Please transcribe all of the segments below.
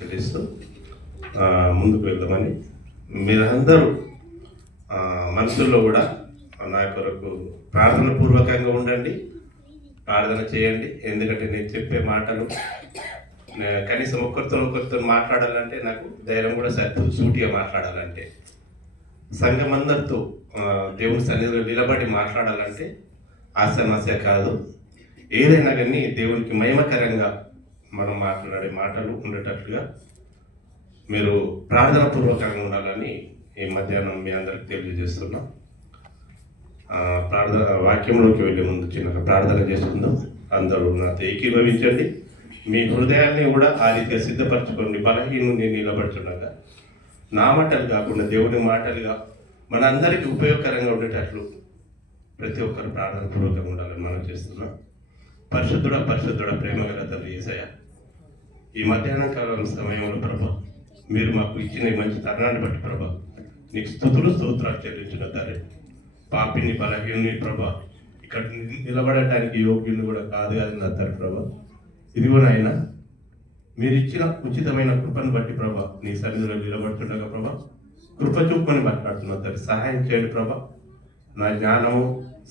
తెలుస్తూ ముందుకు వెళ్దామని మీరందరూ మనసుల్లో కూడా నా కొరకు ప్రార్థన పూర్వకంగా ఉండండి, ప్రార్థన చేయండి. ఎందుకంటే నేను చెప్పే మాటలు కనీసం ఒకరితో మాట్లాడాలంటే నాకు ధైర్యం కూడా సరిపోదు. సూటిగా మాట్లాడాలంటే సంఘం అందరితో దేవుని సన్నిధిలో నిలబడి మాట్లాడాలంటే ఆ సమస్య కాదు. ఏదైనా కానీ దేవునికి మహిమకరంగా మనం మాట్లాడే మాటలు ఉండేటట్లుగా మీరు ప్రార్థన పూర్వకంగా ఉండాలని ఈ మధ్యాహ్నం మీ అందరికి తెలియజేస్తున్నాం. వాక్యంలోకి వెళ్ళే ముందు చిన్న ప్రార్థన చేసుకుందాం. అందరూ నాతో ఏకీభవించండి. మీ హృదయాన్ని కూడా ఆ రీతిగా సిద్ధపరచుకోండి. బలహీనుని నిలబడుతుండగా నా మాటలు కాకుండా దేవుని మాటలుగా మనందరికీ ఉపయోగకరంగా ఉండేటట్లు ప్రతి ఒక్కరు ప్రార్థన పూర్వకంగా ఉండాలని మనం చేస్తున్నాం. పరిశుద్ధుడ ప్రేమ గల తండ్రి యేసయ్య, ఈ మధ్యాహ్నం కాలం సమయంలో ప్రభా మీరు మాకు ఇచ్చిన మంచి తరుణాన్ని బట్టి ప్రభా నీకు స్తోత్రాలు చెల్లించిన తండ్రి. పాపిని బలహీనుని ప్రభా ఇక్కడ నిలబడటానికి యోగ్యుని కూడా కాదు నా తండ్రి ప్రభా. ఇదిగో నాయన మీరు ఇచ్చిన ఉచితమైన కృపను బట్టి ప్రభా నీ సన్నిధిలో నిలబడుతుండగా ప్రభా కృప చూపని మాట్లాడుతున్నా తండ్రి. సహాయం చేయండి ప్రభా. నా జ్ఞానము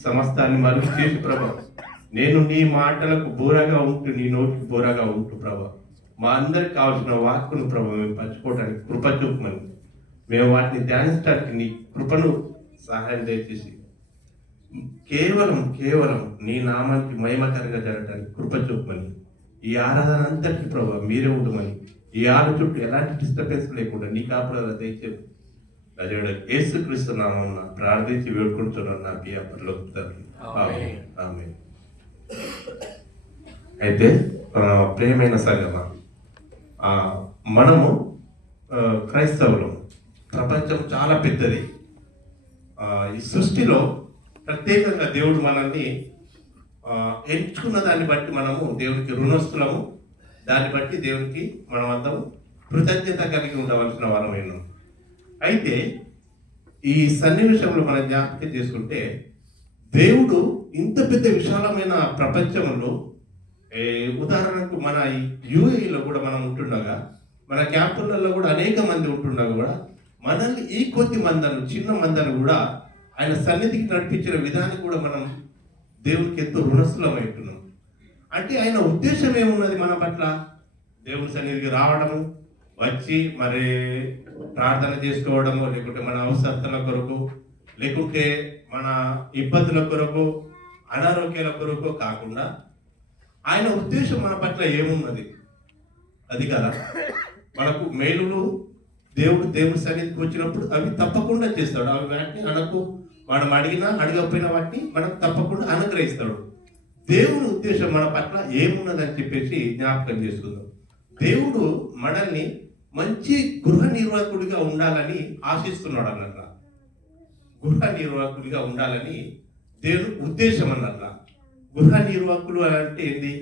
సమస్తాన్ని మరుగు చేసి ప్రభా నేను నీ మాటలకు బోరగా ఉంటూ నీ నోటికి బోరగా ఉంటూ ప్రభా మా అందరికి కావాల్సిన వాక్కును ప్రభా మేము పంచుకోవడానికి కృప చూపమని, మేము వాటిని ధ్యానించడానికి నీ కృపను సహాయం దయచేసి కేవలం నీ నామానికి మహిమకరంగా జరగడానికి కృప చూపమని, ఈ ఆరాధన అంతటికి ప్రభా మీరే ఉండమని, ఈ ఆరు చుట్టూ ఎలాంటి డిస్టర్బెన్స్ లేకుండా నీ కాపుదల దయచేసి రాజుడు యేసుక్రీస్తు నామమున ప్రార్థించి వేడుకుంటున్నాను నా ప్రియ పరలోక తండ్రి. ఆమేన్. అయితే ప్రియమైన సంగమా, మనము క్రైస్తవులు, ప్రపంచం చాలా పెద్దది. ఈ సృష్టిలో ప్రత్యేకంగా దేవుడు మనల్ని ఎంచుకున్న దాన్ని బట్టి మనము దేవునికి రుణస్తులము. దాన్ని బట్టి దేవునికి మనం అందరం కృతజ్ఞత కలిగి ఉండవలసిన వారమైన. అయితే ఈ సన్నివేశంలో మనం జ్ఞాపకం చేసుకుంటే దేవుడు ఇంత పెద్ద విశాలమైన ప్రపంచంలో, ఉదాహరణకు మన యూఏఈలో కూడా మనం ఉంటుండగా, మన క్యాంపులలో కూడా అనేక మంది ఉంటుండగా కూడా మనల్ని ఈ కొద్ది మందను, చిన్న మందను కూడా ఆయన సన్నిధికి నడిపించిన విధానం కూడా మనం దేవునికి ఎంతో రుణస్థులమై ఉంటున్నాం. అంటే ఆయన ఉద్దేశం ఏమున్నది మన పట్ల? దేవుని సన్నిధికి రావడము, వచ్చి మరి ప్రార్థన చేసుకోవడము, లేకుంటే మన అవసరతల కొరకు, లేకుంటే మన ఇబ్బందుల కొరకు, అనారోగ్యాల కొరకు కాకుండా ఆయన ఉద్దేశం మన పట్ల ఏమున్నది? అది కదా మనకు మేలులు దేవుడి సన్నిధికి వచ్చినప్పుడు అవి తప్పకుండా చేస్తాడు. అవి వాటిని మనం అడిగినా అడగకపోయినా వాటిని మనకు తప్పకుండా అనుగ్రహిస్తాడు. దేవుని ఉద్దేశం మన పట్ల ఏమున్నదని చెప్పేసి జ్ఞాపకం చేసుకుందాం. దేవుడు మనల్ని మంచి గృహ నిర్వాహకుడిగా ఉండాలని ఆశిస్తున్నాడు అన్నట్ల. గృహ నిర్వాహకుడిగా ఉండాలని దేవుని ఉద్దేశం అన్నట్ల. గృహ నిర్వాహకులు అంటే ఏంది?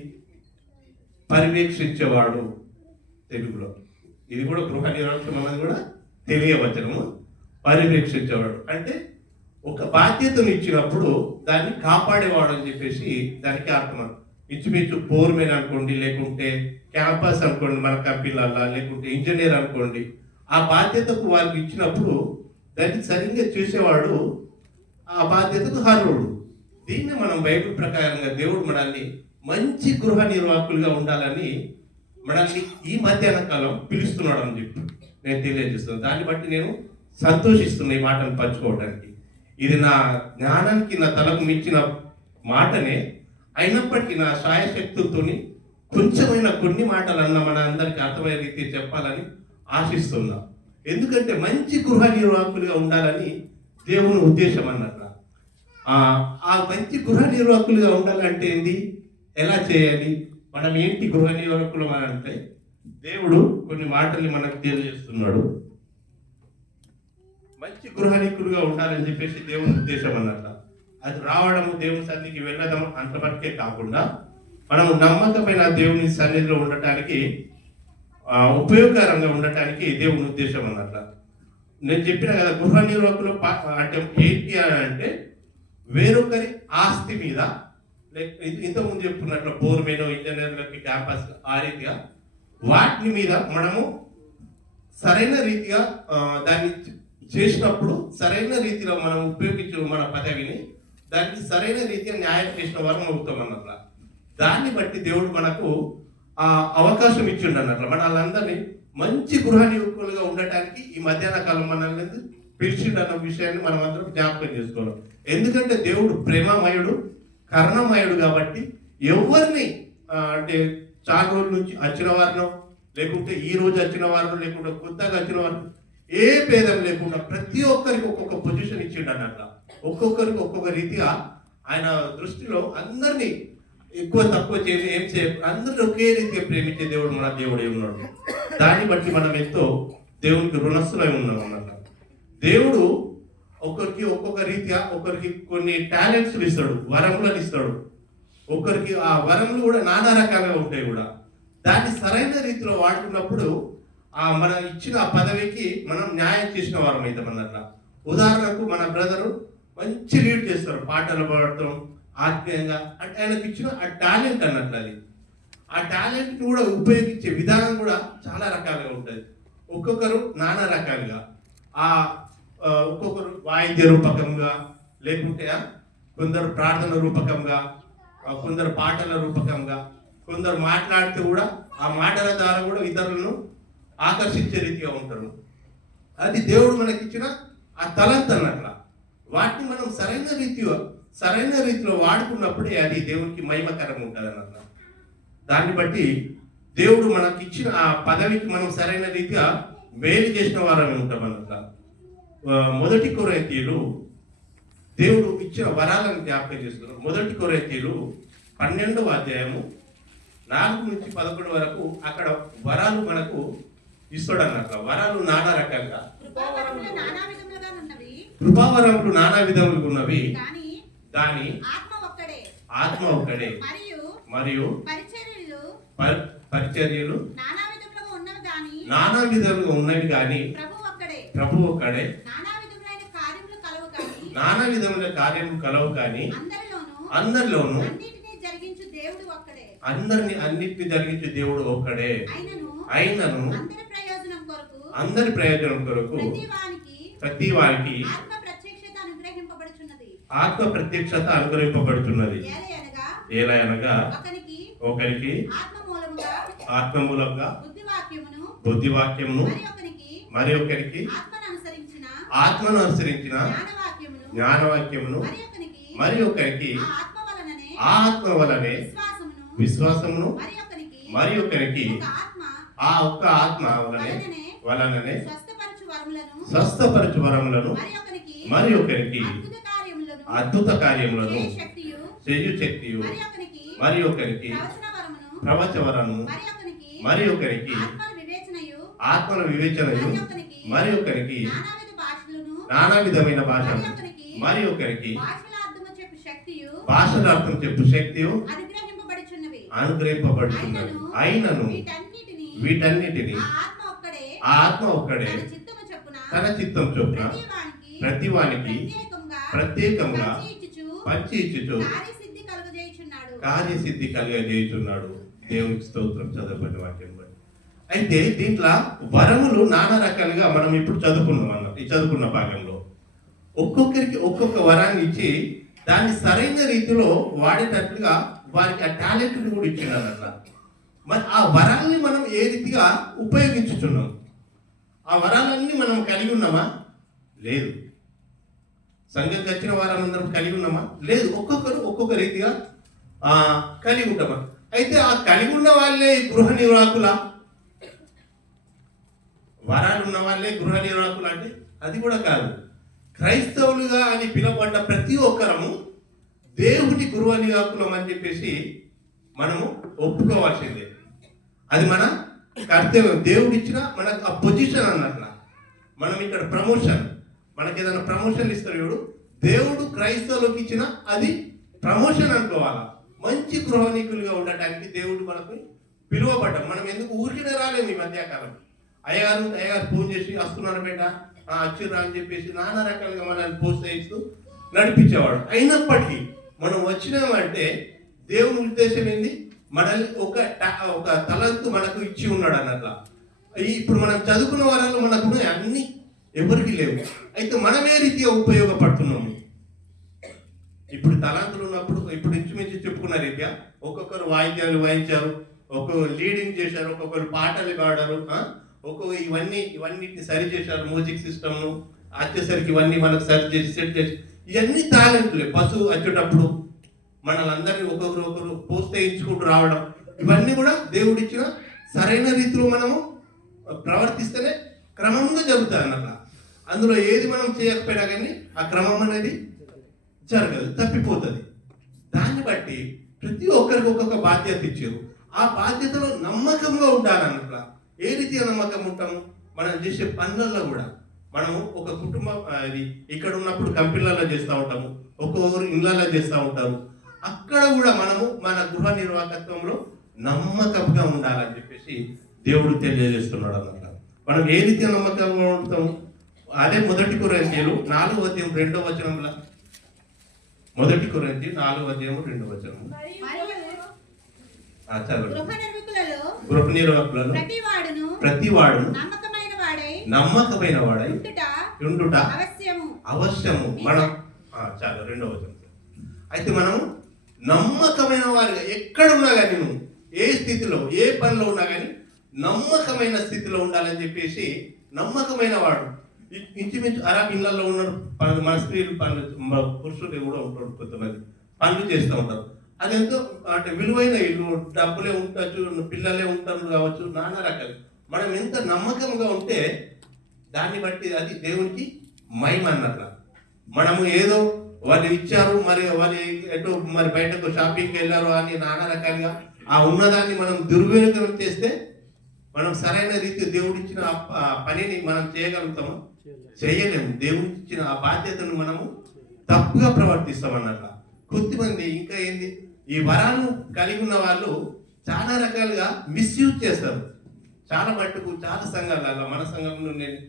పర్యవేక్షించేవాడు తెలుగులో. ఇది కూడా గృహ నిర్వాహకుడు అన్నది కూడా తెలియవచనము. పర్యవేక్షించేవాడు అంటే ఒక బాధ్యతను ఇచ్చినప్పుడు దాన్ని కాపాడేవాడు అని చెప్పేసి దానికి అర్థం. ఇంచుమించు ఫోర్మెన్ అనుకోండి, లేకుంటే క్యాంపస్ అనుకోండి మన కంపెనీలల్లో, లేకుంటే ఇంజనీర్ అనుకోండి, ఆ బాధ్యతకు వాళ్ళకి ఇచ్చినప్పుడు దాన్ని సరిగ్గా చేసేవాడు ఆ బాధ్యతకు అర్హుడు. దీన్ని మనం బైబిల్ ప్రకారంగా దేవుడు మనల్ని మంచి గృహ నిర్వాహకులుగా ఉండాలని మనల్ని ఈ మధ్యాహ్న కాలం పిలుస్తున్నాడు అని చెప్పి నేను తెలియజేస్తున్నాను. దాన్ని బట్టి నేను సంతోషిస్తున్నా ఈ మాటను పంచుకోవడానికి. ఇది నా జ్ఞానానికి, నా తలకు మించిన మాటనే అయినప్పటికీ నా శాయశక్తులతో కొంచెమైన కొన్ని మాటలు అన్న మన అందరికి అర్థమయ్యే రీతి చెప్పాలని ఆశిస్తున్నా. ఎందుకంటే మంచి గృహ నిర్వాహకులుగా ఉండాలని దేవుని ఉద్దేశం అన్నట్ల. ఆ మంచి గృహ నిర్వాహకులుగా ఉండాలంటే ఏంది? ఎలా చేయాలి? మనం ఏంటి గృహ నిర్వాహకులు అని అంటే దేవుడు కొన్ని మాటల్ని మనకు తెలియజేస్తున్నాడు. మంచి గృహనికులుగా ఉండాలని చెప్పేసి దేవుని ఉద్దేశం అన్నట్ల. అది రావడము, దేవుని సన్నిధికి వెళ్ళడం అంతవరకే కాకుండా మనము నమ్మకమైన దేవుని సన్నిధిలో ఉండటానికి, ఉపయోగకరంగా ఉండటానికి దేవుని ఉద్దేశం అన్నట్ల. నేను చెప్పిన కదా, గృహ నిర్వాహకులు అంటే ఏంటి అని అంటే వేరొకరి ఆస్తి మీద, ఇంతకుముందు చెప్పుకున్నట్లు ఫోర్మెన్, ఇంజనీర్లకి, క్యాంపస్, ఆ రీతిగా వాటి మీద మనము సరైన రీతిగా దాన్ని చేసినప్పుడు సరైన రీతిలో మనం ఉపయోగించిన మన పదవిని దానికి సరైన రీతిగా న్యాయం చేసిన వారం అవుతాం అన్నట్ల. దాన్ని బట్టి దేవుడు మనకు ఆ అవకాశం ఇచ్చిండు అన్నట్ల. మన వాళ్ళందరినీ మంచి గృహ నియోజకులుగా ఉండటానికి ఈ మధ్యాహ్న కాలం మనల్ని పిలిచిండు అన్న విషయాన్ని మనం అందరం జ్ఞాపకం చేసుకోవాలి. ఎందుకంటే దేవుడు ప్రేమమయుడు, కరుణమయుడు కాబట్టి ఎవరిని అంటే చాలా రోజుల నుంచి వచ్చిన వారినో లేకుంటే ఈ రోజు వచ్చిన వారినో లేకుంటే కొత్తగా వచ్చిన వారిని ఏ భేదం లేకుండా ప్రతి ఒక్కరికి ఒక్కొక్క పొజిషన్ ఇచ్చిండు అన్నట్ల. ఒక్కొక్కరికి ఒక్కొక్క రీతిగా ఆయన దృష్టిలో అందరినీ ఎక్కువ తక్కువ చేసి ఏం చేయ అందరినీ ఒకే రీతిగా ప్రేమించే దేవుడు మన దేవుడే ఉన్నాడు. దాన్ని బట్టి మనం ఎంతో దేవునికి రుణస్థులై ఉన్నాం అన్నట్ల. దేవుడు ఒకరికి ఒక్కొక్క రీతిగా ఒకరికి కొన్ని టాలెంట్స్ ఇస్తాడు, వరములను ఇస్తాడు. ఒకరికి ఆ వరములు కూడా నానా రకాలుగా ఉంటాయి కూడా. దాన్ని సరైన రీతిలో వాడుకున్నప్పుడు మన ఇచ్చిన ఆ పదవికి మనం న్యాయం చేసిన వారం అవుతాం అన్నట్ల. ఉదాహరణకు మన బ్రదరు మంచి లీడ్ చేస్తారు, పాటలు పాడటం ఆత్మీయంగా, అంటే ఆయనకు ఇచ్చిన ఆ టాలెంట్ అన్నట్లు. అది ఆ టాలెంట్ కూడా ఉపయోగించే విధానం కూడా చాలా రకాలుగా ఉంటుంది. ఒక్కొక్కరు నానా రకాలుగా ఒక్కొక్కరు వాయిద్య రూపకంగా, లేకుంటే కొందరు ప్రార్థన రూపకంగా, కొందరు పాటల రూపకంగా, కొందరు మాట్లాడితే కూడా ఆ మాటల ద్వారా కూడా ఇతరులను ఆకర్షించే రీతిగా ఉంటారు. అది దేవుడు మనకిచ్చిన ఆ తలంత్ అన్నట్ల. వాటిని మనం సరైన రీతిలో వాడుకున్నప్పుడే అది దేవునికి మహిమకరంగా ఉంటుంది అన్నట్ల. దాన్ని బట్టి దేవుడు మనకిచ్చిన ఆ పదవికి మనం సరైన రీతిగా మేలు చేసిన వారమే ఉంటాం అన్నట్ల. మొదటి కొరింథీయులు దేవుడు ఇచ్చిన వరాలను జ్ఞాపకం చేస్తున్నారు. మొదటి కొరింథీయులు 12వ అధ్యాయము 4-11 వరకు అక్కడ వరాలు మనకు ఇస్తాడు అన్నట్ల. వరాలు నానా రకాలుగా, కృపావరములు నానా విధములుగా ఉన్నవి, దాని ఆత్మ ఒక్కడే, మరియు పరిచర్యలు నానా విధములుగా ఉన్నవి కానీ ప్రభు ఒక్కడే. నానా విధముల కార్యములు కలవు కానీ అందరిలోను అన్నిటిని జరిగించు దేవుడు ఒక్కడే. అయినను అందరి ప్రయోజనం కొరకు ప్రతి వారికి ఆత్మ ప్రత్యక్షత అనుగ్రహింపబడుతున్నది. ఏలయనగా ఒకరికి ఆత్మ మూలంగా బుద్ధి వాక్యమును, మరి ఒకరికి ఆత్మను అనుసరించిన జ్ఞానవాక్యమును, మరి ఒకరికి ఆత్మ వలనే విశ్వాసమును, మరి ఒకరికి ఆ ఒక్క ఆత్మ వలననే స్వస్థపరచు వరములను, మరి ఒకరికి అద్భుత కార్యములను చేయు శక్తియు, మరి ఒకరికి ప్రవచవరము, మరి ఒకరికి ఆత్మల వివేచనయు, మరి ఒకరికి నానా విధమైన భాషలు, మరి ఒకరికి భాషల అర్థం చెప్పు శక్తియు అనుగ్రహింపబడుతున్నది. అయినను వీటన్నిటిని ఆ ఆత్మ ఒక్కడే తన చిత్తం చొప్పున ప్రతి వానికి ప్రత్యేకంగా పంచి ఇచ్చుచు కార్యసిద్ధి కలుగజేయుచున్నాడు. దేవునికి స్తోత్రం. చదవబడిన వాక్యం బట్టి అయితే దీంట్లో వరములు నానా రకాలుగా మనం ఇప్పుడు చదువుకున్నాం అన్నమాట. ఈ చదువుకున్న భాగంలో ఒక్కొక్కరికి ఒక్కొక్క వరాన్ని ఇచ్చి దాన్ని సరైన రీతిలో వాడేటట్లుగా వారికి ఆ టాలెంట్ కూడా ఇచ్చిండు అన్నట్ల. మరి ఆ వరాలని మనం ఏ రీతిగా ఉపయోగించుతున్నాం? ఆ వరాలన్నీ మనం కలిగి ఉన్నామా? లేదు. సంఘంకి వచ్చిన వారందరం కలిగి ఉన్నామా? లేదు. ఒక్కొక్కరు ఒక్కొక్క రీతిగా కలిగి ఉంటామా? అయితే ఆ కలిగి ఉన్న వాళ్ళే గృహ నిర్వాహకుల, వరాలు ఉన్న వాళ్ళే గృహ నిర్వాహకులు అంటే అది కూడా కాదు. క్రైస్తవులుగా అని పిలువబడ్డ ప్రతి ఒక్కరము దేవుడి గృహ నిర్వాహకులం అని చెప్పేసి మనము ఒప్పుకోవాల్సిందే. అది మన కర్తవ్యం. దేవుడు ఇచ్చిన మనకు ఆ పొజిషన్ అన్నట్ల. మనం ఇక్కడ ప్రమోషన్, మనకి ఏదైనా ప్రమోషన్ ఇస్తాడు చూడు, దేవుడు క్రైస్తవులకు ఇచ్చిన అది ప్రమోషన్ అనుకోవాలా. మంచి గృహనీకులుగా ఉండటానికి దేవుడు మనకు పిలువబడ్డాం. మనం ఎందుకు ఊరికినే రాలేము. ఈ మధ్యకాలం అయ్యగారు ఫోన్ చేసి వస్తున్నారు బేట వచ్చిర్రా అని చెప్పేసి నానా రకాలుగా మనల్ని ప్రోత్సహిస్తూ నడిపించేవాడు. అయినప్పటికీ మనం వచ్చినామంటే దేవుని ఉద్దేశం ఏంది? మనల్ని ఒక తలంతు మనకు ఇచ్చి ఉన్నాడు అన్నట్ల. ఇప్పుడు మనం చదువుకున్న వారాలు మనకు అన్ని ఎవరికి లేవు, అయితే మనమే రీతిగా ఉపయోగపడుతున్నాము. ఇప్పుడు తలాంతులు ఉన్నప్పుడు ఇప్పుడు ఇంచుమించు చెప్పుకున్న రీత్యా ఒక్కొక్కరు వాయిద్యాలు వాయించారు, ఒక్కొక్కరు లీడింగ్ చేశారు, ఒక్కొక్కరు పాటలు పాడారు, ఇవన్నిటిని సరి చేశారు. మ్యూజిక్ సిస్టమ్ను వచ్చేసరికి ఇవన్నీ మనకు సరి చేసి సెట్ చేసి ఇవన్నీ టాలెంట్లే. పశువు వచ్చేటప్పుడు మనల్ందరినీ ఒకరు ప్రోత్సహించుకుంటూ రావడం, ఇవన్నీ కూడా దేవుడిచ్చిన సరైన రీతిలో మనము ప్రవర్తిస్తేనే క్రమంగా జరుగుతుంది అన్నట్ల. అందులో ఏది మనం చేయకపోయినా కానీ ఆ క్రమం అనేది జరగదు, తప్పిపోతుంది. దాన్ని బట్టి ప్రతి ఒక్కరికి ఒక్కొక్క బాధ్యత ఇచ్చారు. ఆ బాధ్యతలో నమ్మకంగా ఉండాలన్నట్ల. ఏ రీతిగా నమ్మకం ఉంటాము? మనం చేసే పనులలో కూడా మనము ఒక కుటుంబం ఇది ఇక్కడ ఉన్నప్పుడు కంపెనీలలో చేస్తూ ఉంటాము, ఒక్కొక్కరు ఇళ్ళల్లో చేస్తూ ఉంటారు. అక్కడ కూడా మనము మన గృహ నిర్వాహకత్వంలో నమ్మకంగా ఉండాలని చెప్పేసి దేవుడు తెలియజేస్తున్నాడు అన్నమాట. మనం ఏ రీతిగా నమ్మకంగా ఉంటాము? అదే 1 కొరింథీయులు 4:2 1 కొరింథీ 4:2 గృహ నిర్వాహకులలో ప్రతివాడును నమ్మకమైన వాడై ఉండుట అవశ్యము. మనం చాలు 2వ. అయితే మనం నమ్మకమైన వారిగా ఎక్కడున్నా కానీ, నువ్వు ఏ స్థితిలో ఏ పనిలో ఉన్నా కానీ నమ్మకమైన స్థితిలో ఉండాలని చెప్పేసి, నమ్మకమైన వాడు ఇంచుమించు అరబ్ ఇళ్లలో ఉన్నారు. మన స్త్రీలు పనులు, పురుషులు కూడా ఉంటారు, కొంతమంది పనులు చేస్తూ ఉంటారు. అదెంతో అంటే విలువైన ఇల్లు, డబ్బులే ఉండొచ్చు, పిల్లలే ఉంటారు కావచ్చు, నానా రకాలు. మనం ఎంత నమ్మకంగా ఉంటే దాన్ని బట్టి అది దేవునికి మహిమ అన్నట్ల. మనము ఏదో వాళ్ళు ఇచ్చారు, మరి వాళ్ళు ఎటు మరి బయటకు షాపింగ్కి వెళ్ళారు అని నానా రకాలుగా ఆ ఉన్నదాన్ని మనం దుర్వినియోగం చేస్తే మనం సరైన రీతి దేవుడిచ్చిన పనిని మనం చేయగలుగుతాము? చేయలేము. దేవుడిచ్చిన ఆ బాధ్యతను మనము తప్పుగా ప్రవర్తిస్తామన్నట్ల. కొద్దిమంది ఇంకా ఏంది, ఈ వరాలు కలిగి ఉన్న వాళ్ళు చాలా రకాలుగా మిస్యూజ్ చేస్తారు. చాలా మట్టుకు చాలా సంఘాలలో, మన సంఘంలో నేను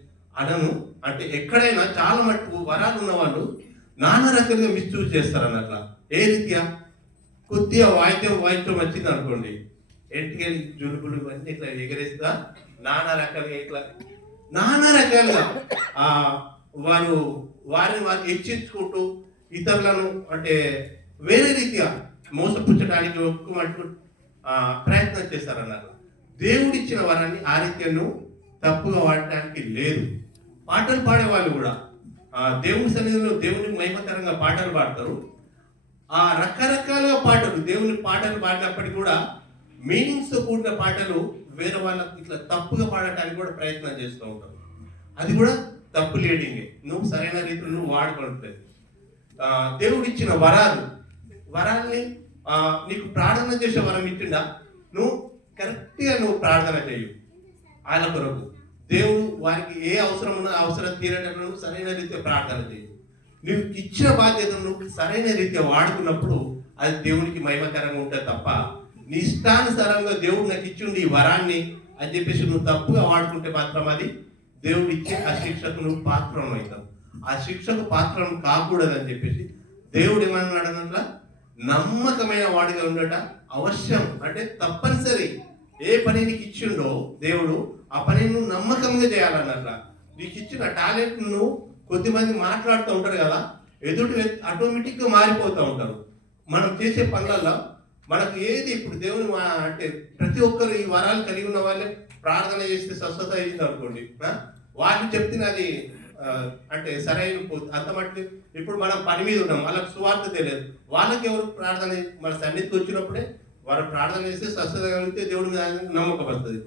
అనను, అంటే ఎక్కడైనా చాలా మట్టుకు వరాలు ఉన్న వాళ్ళు నానా రకాలుగా మిస్యూజ్ చేస్తారు అన్నట్ల. ఏ రీత్యా? కొద్దిగా వాయిద్యం వచ్చింది అనుకోండి, ఎంటికలు జులుపులు ఇవన్నీ ఇట్లా ఎగరేస్తా నానా రకాలుగా వారిని హెచ్చించుకుంటూ ఇతరులను అంటే వేరే రీతిగా మోసపుచ్చడానికి ప్రయత్నం చేస్తారన్నారు. దేవుడిచ్చిన వరాన్ని ఆ రీత్యను తప్పుగా వాడటానికి లేదు. పాటలు పాడే వాళ్ళు కూడా దేవుని సన్నిధిలో దేవునికి మహిమకరంగా పాటలు పాడతారు. ఆ రకరకాలుగా పాటలు, దేవుని పాటలు పాడినప్పటికీ కూడా మీనింగ్స్తో కూడిన పాటలు వేరే వాళ్ళకి ఇట్లా తప్పుగా పాడటానికి కూడా ప్రయత్నం చేస్తూ ఉంటారు. అది కూడా తప్పు లీడింగే. నువ్వు సరైన రీతిలో నువ్వు వాడుకుంటుంది. దేవుడు ఇచ్చిన వరాల్ని నీకు ప్రార్థన చేసే వరం ఇచ్చిండా, నువ్వు కరెక్ట్గా నువ్వు ప్రార్థన చేయు. ఆయన కొరకు దేవుడు వారికి ఏ అవసరం ఉన్నా అవసరం తీరటం నువ్వు సరైన రీతిగా ప్రార్థన చేయు. నువ్వు ఇచ్చిన బాధ్యతను నువ్వు సరైన రీతిగా వాడుకున్నప్పుడు అది దేవునికి మహిమకరంగా ఉంటుంది తప్ప, నీ ఇష్టానుసారంగా దేవుడు నాకు ఇచ్చిండి ఈ వరాన్ని అని చెప్పేసి నువ్వు తప్పుగా వాడుకుంటే మాత్రం అది దేవుడు ఇచ్చే ఆ శిక్షకు నువ్వు పాత్రం అవుతావు. ఆ శిక్షకు పాత్రం కాకూడదని చెప్పేసి దేవుడు ఏమన్నాడు అన్నట్ల, నమ్మకమైన వాడిగా ఉండట అవశ్యం. అంటే తప్పనిసరి ఏ పని నీకు ఇచ్చిండో దేవుడు ఆ పనిని నువ్వు నమ్మకంగా చేయాలన్నట్ల. నీకు ఇచ్చిన టాలెంట్ నువ్వు కొద్దిమంది మాట్లాడుతూ ఉంటారు కదా, ఎదుటి ఆటోమేటిక్గా మారిపోతూ ఉంటారు. మనం చేసే పనులలో మనకు ఏది ఇప్పుడు దేవుని అంటే ప్రతి ఒక్కరు ఈ వరాలు కలిగి ఉన్న వాళ్ళే ప్రార్థన చేస్తే స్వస్థత అయింది అనుకోండి, వాళ్ళు చెప్తున్నది అంటే సరైన అంత మట్టి. ఇప్పుడు మనం పని మీద ఉన్నాం, వాళ్ళకి సువార్త తెలియదు, వాళ్ళకి ఎవరు ప్రార్థన మన సన్నిధికి వచ్చినప్పుడే వారు ప్రార్థన చేస్తే స్వస్థత కలిగితే దేవుడి మీద నమ్మకం వస్తుంది.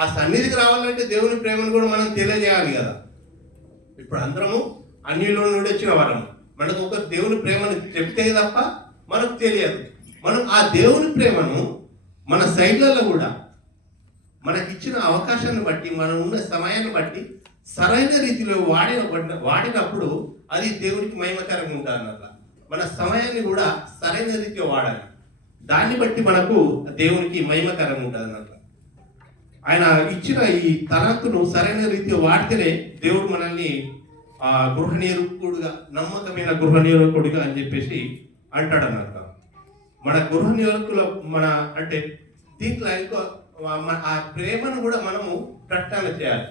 ఆ సన్నిధికి రావాలంటే దేవుని ప్రేమను కూడా మనం తెలియజేయాలి కదా. ఇప్పుడు అందరము అన్యుల నుండి వచ్చిన వరము, మనకు ఒక దేవుని ప్రేమను చెప్తే తప్ప మనకు తెలియదు. మనం ఆ దేవుని ప్రేమను మన సైడ్లలో కూడా మనకిచ్చిన అవకాశాన్ని బట్టి, మనం ఉన్న సమయాన్ని బట్టి సరైన రీతిలో వాడినప్పుడు అది దేవునికి మహిమకరంగా ఉంటుంది అన్నట్ల. మన సమయాన్ని కూడా సరైన రీతిలో వాడాలి, దాన్ని బట్టి మనకు దేవునికి మహిమకరంగా ఉంటుంది అన్నట్ల. ఆయన ఇచ్చిన ఈ తలంతును సరైన రీతిలో వాడితేనే దేవుడు మనల్ని గృహ నిరూపకుడుగా, నమ్మకమైన గృహ నిరూపకుడిగా అని చెప్పేసి అంటాడు అన్నట్ల. మన గృహ నియోజకుల మన అంటే దీంట్లో ఎక్కువ ఆ ప్రేమను కూడా మనము ప్రకటన చేయాలి.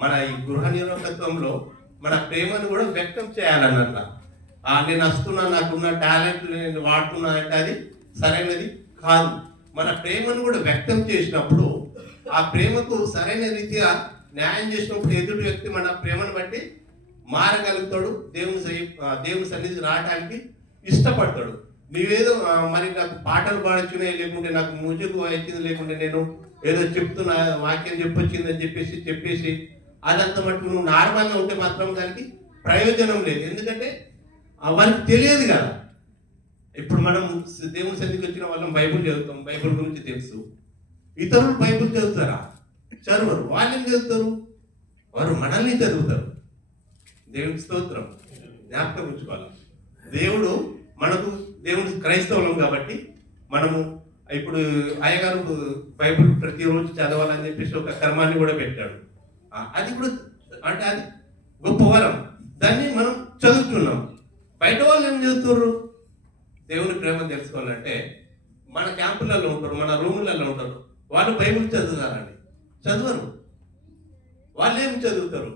మన ఈ గృహ నిరోధకత్వంలో మన ప్రేమను కూడా వ్యక్తం చేయాలన్నట్ల. నేను వస్తున్నా, నాకున్న టాలెంట్ నేను వాడుతున్నా అంటే అది సరైనది కాదు. మన ప్రేమను కూడా వ్యక్తం చేసినప్పుడు ఆ ప్రేమకు సరైన రీతిగా న్యాయం చేసినప్పుడు ఎదుటి వ్యక్తి మన ప్రేమను బట్టి మారగలుగుతాడు, దేవుని సన్నిధి రావడానికి ఇష్టపడతాడు. నీవేదో మరి నాకు పాటలు పాడొచ్చినాయి, లేకుంటే నాకు మ్యూజిక్ వచ్చింది, లేకుంటే నేను ఏదో చెప్తున్నా వాక్యం చెప్పొచ్చిందని చెప్పేసి అదంతా మటుకు నువ్వు నార్మల్గా ఉంటే మాత్రం దానికి ప్రయోజనం లేదు. ఎందుకంటే వారికి తెలియదు కదా. ఇప్పుడు మనం దేవుని సన్నిధికి వచ్చిన వాళ్ళం బైబుల్ చదువుతాం, బైబుల్ గురించి తెలుసు. ఇతరులు బైబుల్ చదువుతారా? చదవరు. వాళ్ళు ఏం చదువుతారు? వారు మనల్ని చదువుతారు. దేవునికి స్తోత్రం. జ్ఞాపకం ఉంచుకోవాలి. దేవుడు మనకు దేవుని క్రైస్తవులం కాబట్టి మనము ఇప్పుడు అయ్యగారు బైబుల్ ప్రతిరోజు చదవాలని చెప్పేసి ఒక కర్మాన్ని కూడా పెట్టాడు. అది కూడా అంటే అది గొప్ప వరం. దాన్ని మనం చదువుతున్నాం. బయట వాళ్ళు ఏం చదువుతున్నారు? దేవుని ప్రేమను తెలుసుకోవాలంటే మన క్యాంపులలో ఉంటారు, మన రూములలో ఉంటారు. వాళ్ళు బైబుల్ చదువుతారండి? చదవరు. వాళ్ళు ఏమి చదువుతారు?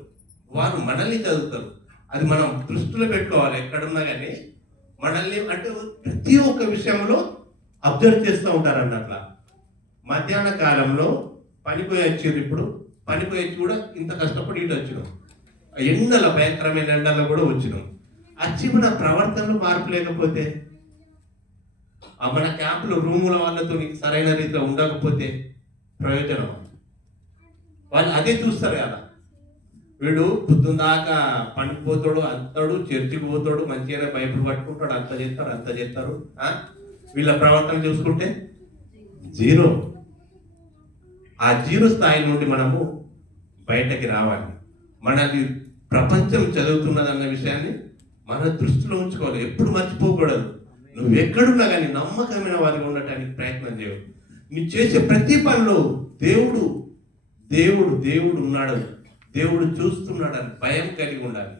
వారు మనల్ని చదువుతారు. అది మనం దృష్టిలో పెట్టుకోవాలి. ఎక్కడున్నా కానీ మనల్ని అంటే ప్రతి ఒక్క విషయంలో అబ్జర్వ్ చేస్తూ ఉంటారండి. అట్లా మధ్యాహ్న కాలంలో పనిపోయి వచ్చారు. ఇప్పుడు పనిపోయి వచ్చి కూడా ఇంత కష్టపడి ఇటు వచ్చినాం. ఎండల భయంకరమైన ఎండల్లో కూడా వచ్చినాం. వచ్చి మన ప్రవర్తనలో మార్పు లేకపోతే, మన క్యాంపులో రూముల వాళ్ళతో సరైన రీతిలో ఉండకపోతే ప్రయోజనం. వాళ్ళు అదే చూస్తారు కదా. వీడు పొద్దున్న దాకా పనికి పోతాడు, అంతాడు, చర్చికి పోతాడు, మంచిగానే బైబిల్ పట్టుకుంటాడు, అంత చేస్తారు. వీళ్ళ ప్రవర్తన చూసుకుంటే జీరో. ఆ జీరో స్థాయి నుండి మనము బయటకి రావాలి. మనది ప్రపంచం చదువుతున్నదన్న విషయాన్ని మన దృష్టిలో ఉంచుకోవాలి. ఎప్పుడు మర్చిపోకూడదు. నువ్వు ఎక్కడున్నా కానీ నమ్మకమైన వారిగా ఉండటానికి ప్రయత్నం చేయవు. నువ్వు చేసే ప్రతి పనిలో దేవుడు దేవుడు దేవుడు ఉన్నాడు, దేవుడు చూస్తున్నాడని భయం కలిగి ఉండాలి.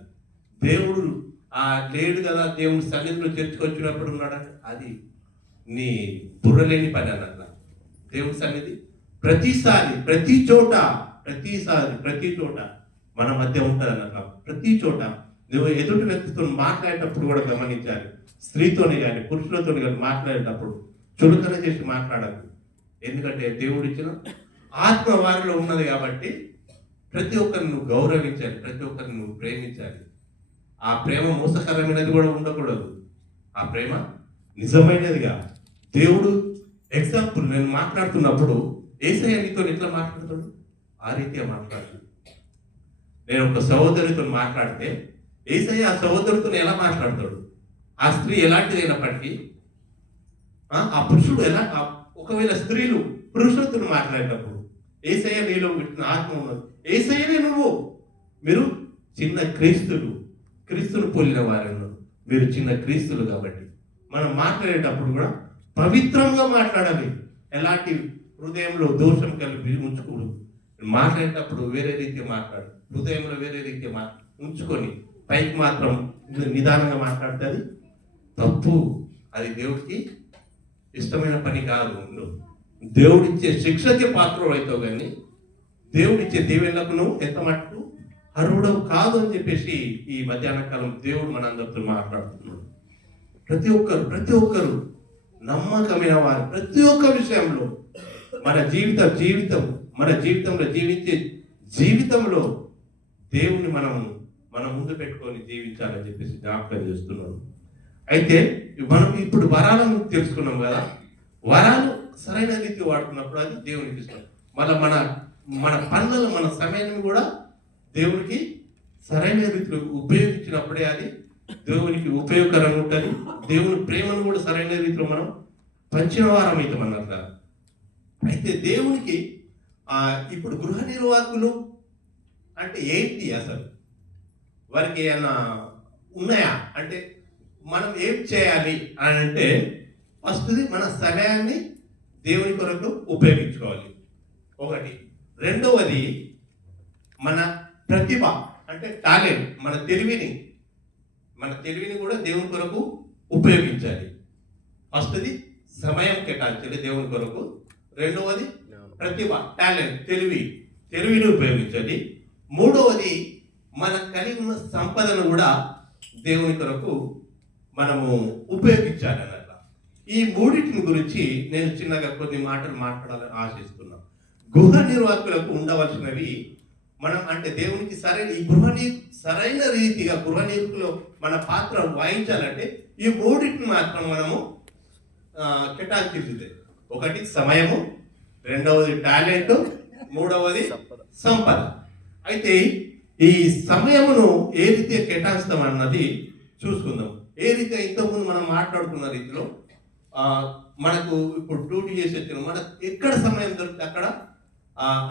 దేవుడు లేడు కదా, దేవుని సన్నిధిలో చర్చకొచ్చినప్పుడు ఉన్నాడని అది నీ బుర్రలేని పని అన్నట్ల. దేవుని సన్నిధి ప్రతిసారి ప్రతి చోట మన మధ్య ఉంటుంది అన్నట్ల. ప్రతి చోట నువ్వు ఎదుటి వ్యక్తితో మాట్లాడేటప్పుడు కూడా గమనించాలి. స్త్రీతోని కానీ పురుషులతో కానీ మాట్లాడేటప్పుడు చులకన చేసి మాట్లాడాలి. ఎందుకంటే దేవుడు ఇచ్చిన ఆత్మ వారిలో ఉన్నది కాబట్టి ప్రతి ఒక్కరిని నువ్వు గౌరవించాలి, ప్రతి ఒక్కరిని నువ్వు ప్రేమించాలి. ఆ ప్రేమ మోసకరమైనది కూడా ఉండకూడదు. ఆ ప్రేమ నిజమైనదిగా. దేవుడు ఎగ్జాంపుల్, నేను మాట్లాడుతున్నప్పుడు యేసయ్య నీతో ఎట్లా మాట్లాడతాడు? ఆ రీతిగా మాట్లాడు. నేను ఒక సహోదరితో మాట్లాడితే యేసయ్య ఆ సహోదరితో ఎలా మాట్లాడతాడు? ఆ స్త్రీ ఎలాంటిదైనప్పటికీ ఆ పురుషుడు ఎలా, ఒకవేళ స్త్రీలు పురుషులతో మాట్లాడేటప్పుడు యేసయ్య నీలో పెట్టిన ఆత్మ ఉన్నది. యేసయ్యనే నువ్వు. మీరు చిన్న క్రీస్తును పోలిన వారు. మీరు చిన్న క్రీస్తులు కాబట్టి మనం మాట్లాడేటప్పుడు కూడా పవిత్రంగా మాట్లాడాలి. ఎలాంటి హృదయంలో దోషం కలిపి ఉంచుకోడు. మాట్లాడేటప్పుడు వేరే రీతి మాట్లాడు, హృదయంలో వేరే రీతి ఉంచుకొని పైకి మాత్రం నిదానంగా మాట్లాడితే అది తప్పు. అది దేవుడికి ఇష్టమైన పని కాదు. దేవుడిచ్చే శిక్షకి పాత్రలు అవుతావు, కానీ దేవుడిచ్చే దీవెనలకు నువ్వు ఎంత మటుకు అర్హుడవు కాదు అని చెప్పేసి ఈ మధ్యాహ్న కాలం దేవుడు మనందరితో మాట్లాడుతున్నాడు. ప్రతి ఒక్కరు నమ్మకమైన వారు ప్రతి ఒక్క విషయంలో మన జీవితంలో జీవించే జీవితంలో దేవుని మనం ముందు పెట్టుకొని జీవించాలని చెప్పేసి జ్ఞాపకం చేస్తున్నాడు. అయితే మనం ఇప్పుడు వరాలను తెలుసుకున్నాం కదా. వరాలు సరైన రీతి వాడుతున్నప్పుడు అది దేవునికి ఇష్టం. మళ్ళీ మన పనులలో మన సమయాన్ని కూడా దేవునికి సరైన రీతిలో ఉపయోగించినప్పుడే అది దేవునికి ఉపయోగకరంగా ఉంటుంది. దేవుని ప్రేమను కూడా సరైన రీతిలో మనం పంచిన వారం అవుతాం అన్నట్ల. అయితే దేవునికి ఇప్పుడు గృహ నిర్వాహకులు అంటే ఏంటి అసలు? వారికి ఏమైనా ఉన్నాయా అంటే మనం ఏం చేయాలి అని అంటే, ఫస్ట్ది మన సమయాన్ని దేవుని కొరకు ఉపయోగించుకోవాలి, ఒకటి. రెండవది మన ప్రతిభ అంటే టాలెంట్, మన తెలివిని కూడా దేవుని కొరకు ఉపయోగించాలి. ఫస్ట్ది సమయం కేటాయించాలి దేవుని కొరకు. రెండవది ప్రతిభ, టాలెంట్, తెలివిని ఉపయోగించాలి. మూడవది మనకు కలిగి ఉన్న సంపదను కూడా దేవుని కొరకు మనము ఉపయోగించాలి అన్నట్ల. ఈ మూడింటిని గురించి నేను చిన్నగా కొన్ని మాటలు మాట్లాడాలని ఆశిస్తున్నాను. గృహ నిర్వాహకులకు ఉండవలసినవి మనం అంటే దేవునికి సరైన రీతిగా గృహ నిర్వాహకులో మన పాత్ర వహించాలంటే ఈ మూడింటిని మాత్రం మనము కేటాయించింది. ఒకటి సమయము, రెండవది టాలెంట్, మూడవది సంపద. అయితే ఈ సమయమును ఏ రీతిగా కేటాయిస్తాం అన్నది చూసుకుందాం. ఏ రీతిగా ఇంతకుముందు మనం మాట్లాడుకున్న రీతిలో మనకు ఇప్పుడు డ్యూటీ చేసి వచ్చిన మన ఎక్కడ సమయం దొరికితే అక్కడ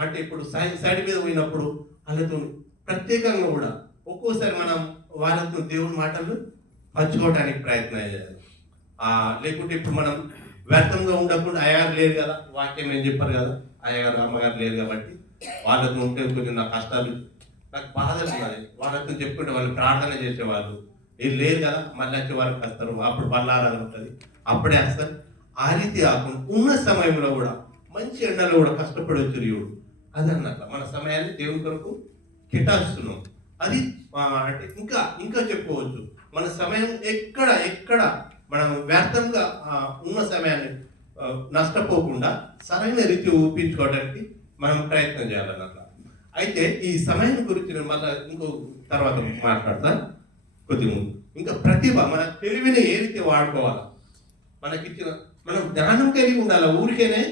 అంటే ఇప్పుడు సైడ్ మీద పోయినప్పుడు వాళ్ళతో ప్రత్యేకంగా కూడా ఒక్కోసారి మనం వాళ్ళతో దేవుని మాటలు పంచుకోవడానికి ప్రయత్నం చేయాలి. లేకుంటే ఇప్పుడు మనం వ్యర్థంగా ఉండకుండా అయ్యగారు లేరు కదా, వాక్యం ఏం చెప్పారు కదా, అయ్యగారు అమ్మగారు లేరు కాబట్టి వాళ్ళతో ఉంటే కొంచెం నా కష్టాలు నాకు బాధలు ఉన్నాయి. వాళ్ళతో చెప్పుకుంటే వాళ్ళు ప్రార్థన చేసేవాళ్ళు, వీళ్ళు లేరు కదా మళ్ళీ వచ్చే వారికి వస్తారు, అప్పుడు బల్లారాధన ఉంటుంది, అప్పుడే వస్తారు. ఆ రీతి కాకుండా ఉన్న సమయంలో కూడా మంచి ఎండలో కూడా కష్టపడి వచ్చారు ఇవుడు అదన్నట్ల మన సమయాన్ని దేవుని కొరకు కేటాయిస్తున్నాం. అది అంటే ఇంకా చెప్పుకోవచ్చు. మన సమయం ఎక్కడ మనం వ్యర్థంగా ఉన్న సమయాన్ని నష్టపోకుండా సరైన రీతి ఊపించుకోవడానికి మనం ప్రయత్నం చేయాలన్నట్ల. అయితే ఈ సమయం గురించి నేను మళ్ళీ ఇంకో తర్వాత మాట్లాడతా కొద్దిగా. ఇంకా ప్రతిభ, మన తెలివిని ఏ రీతి వాడుకోవాలా, మనం జ్ఞానం కలిగి ఉండాలి. ఊరికేనే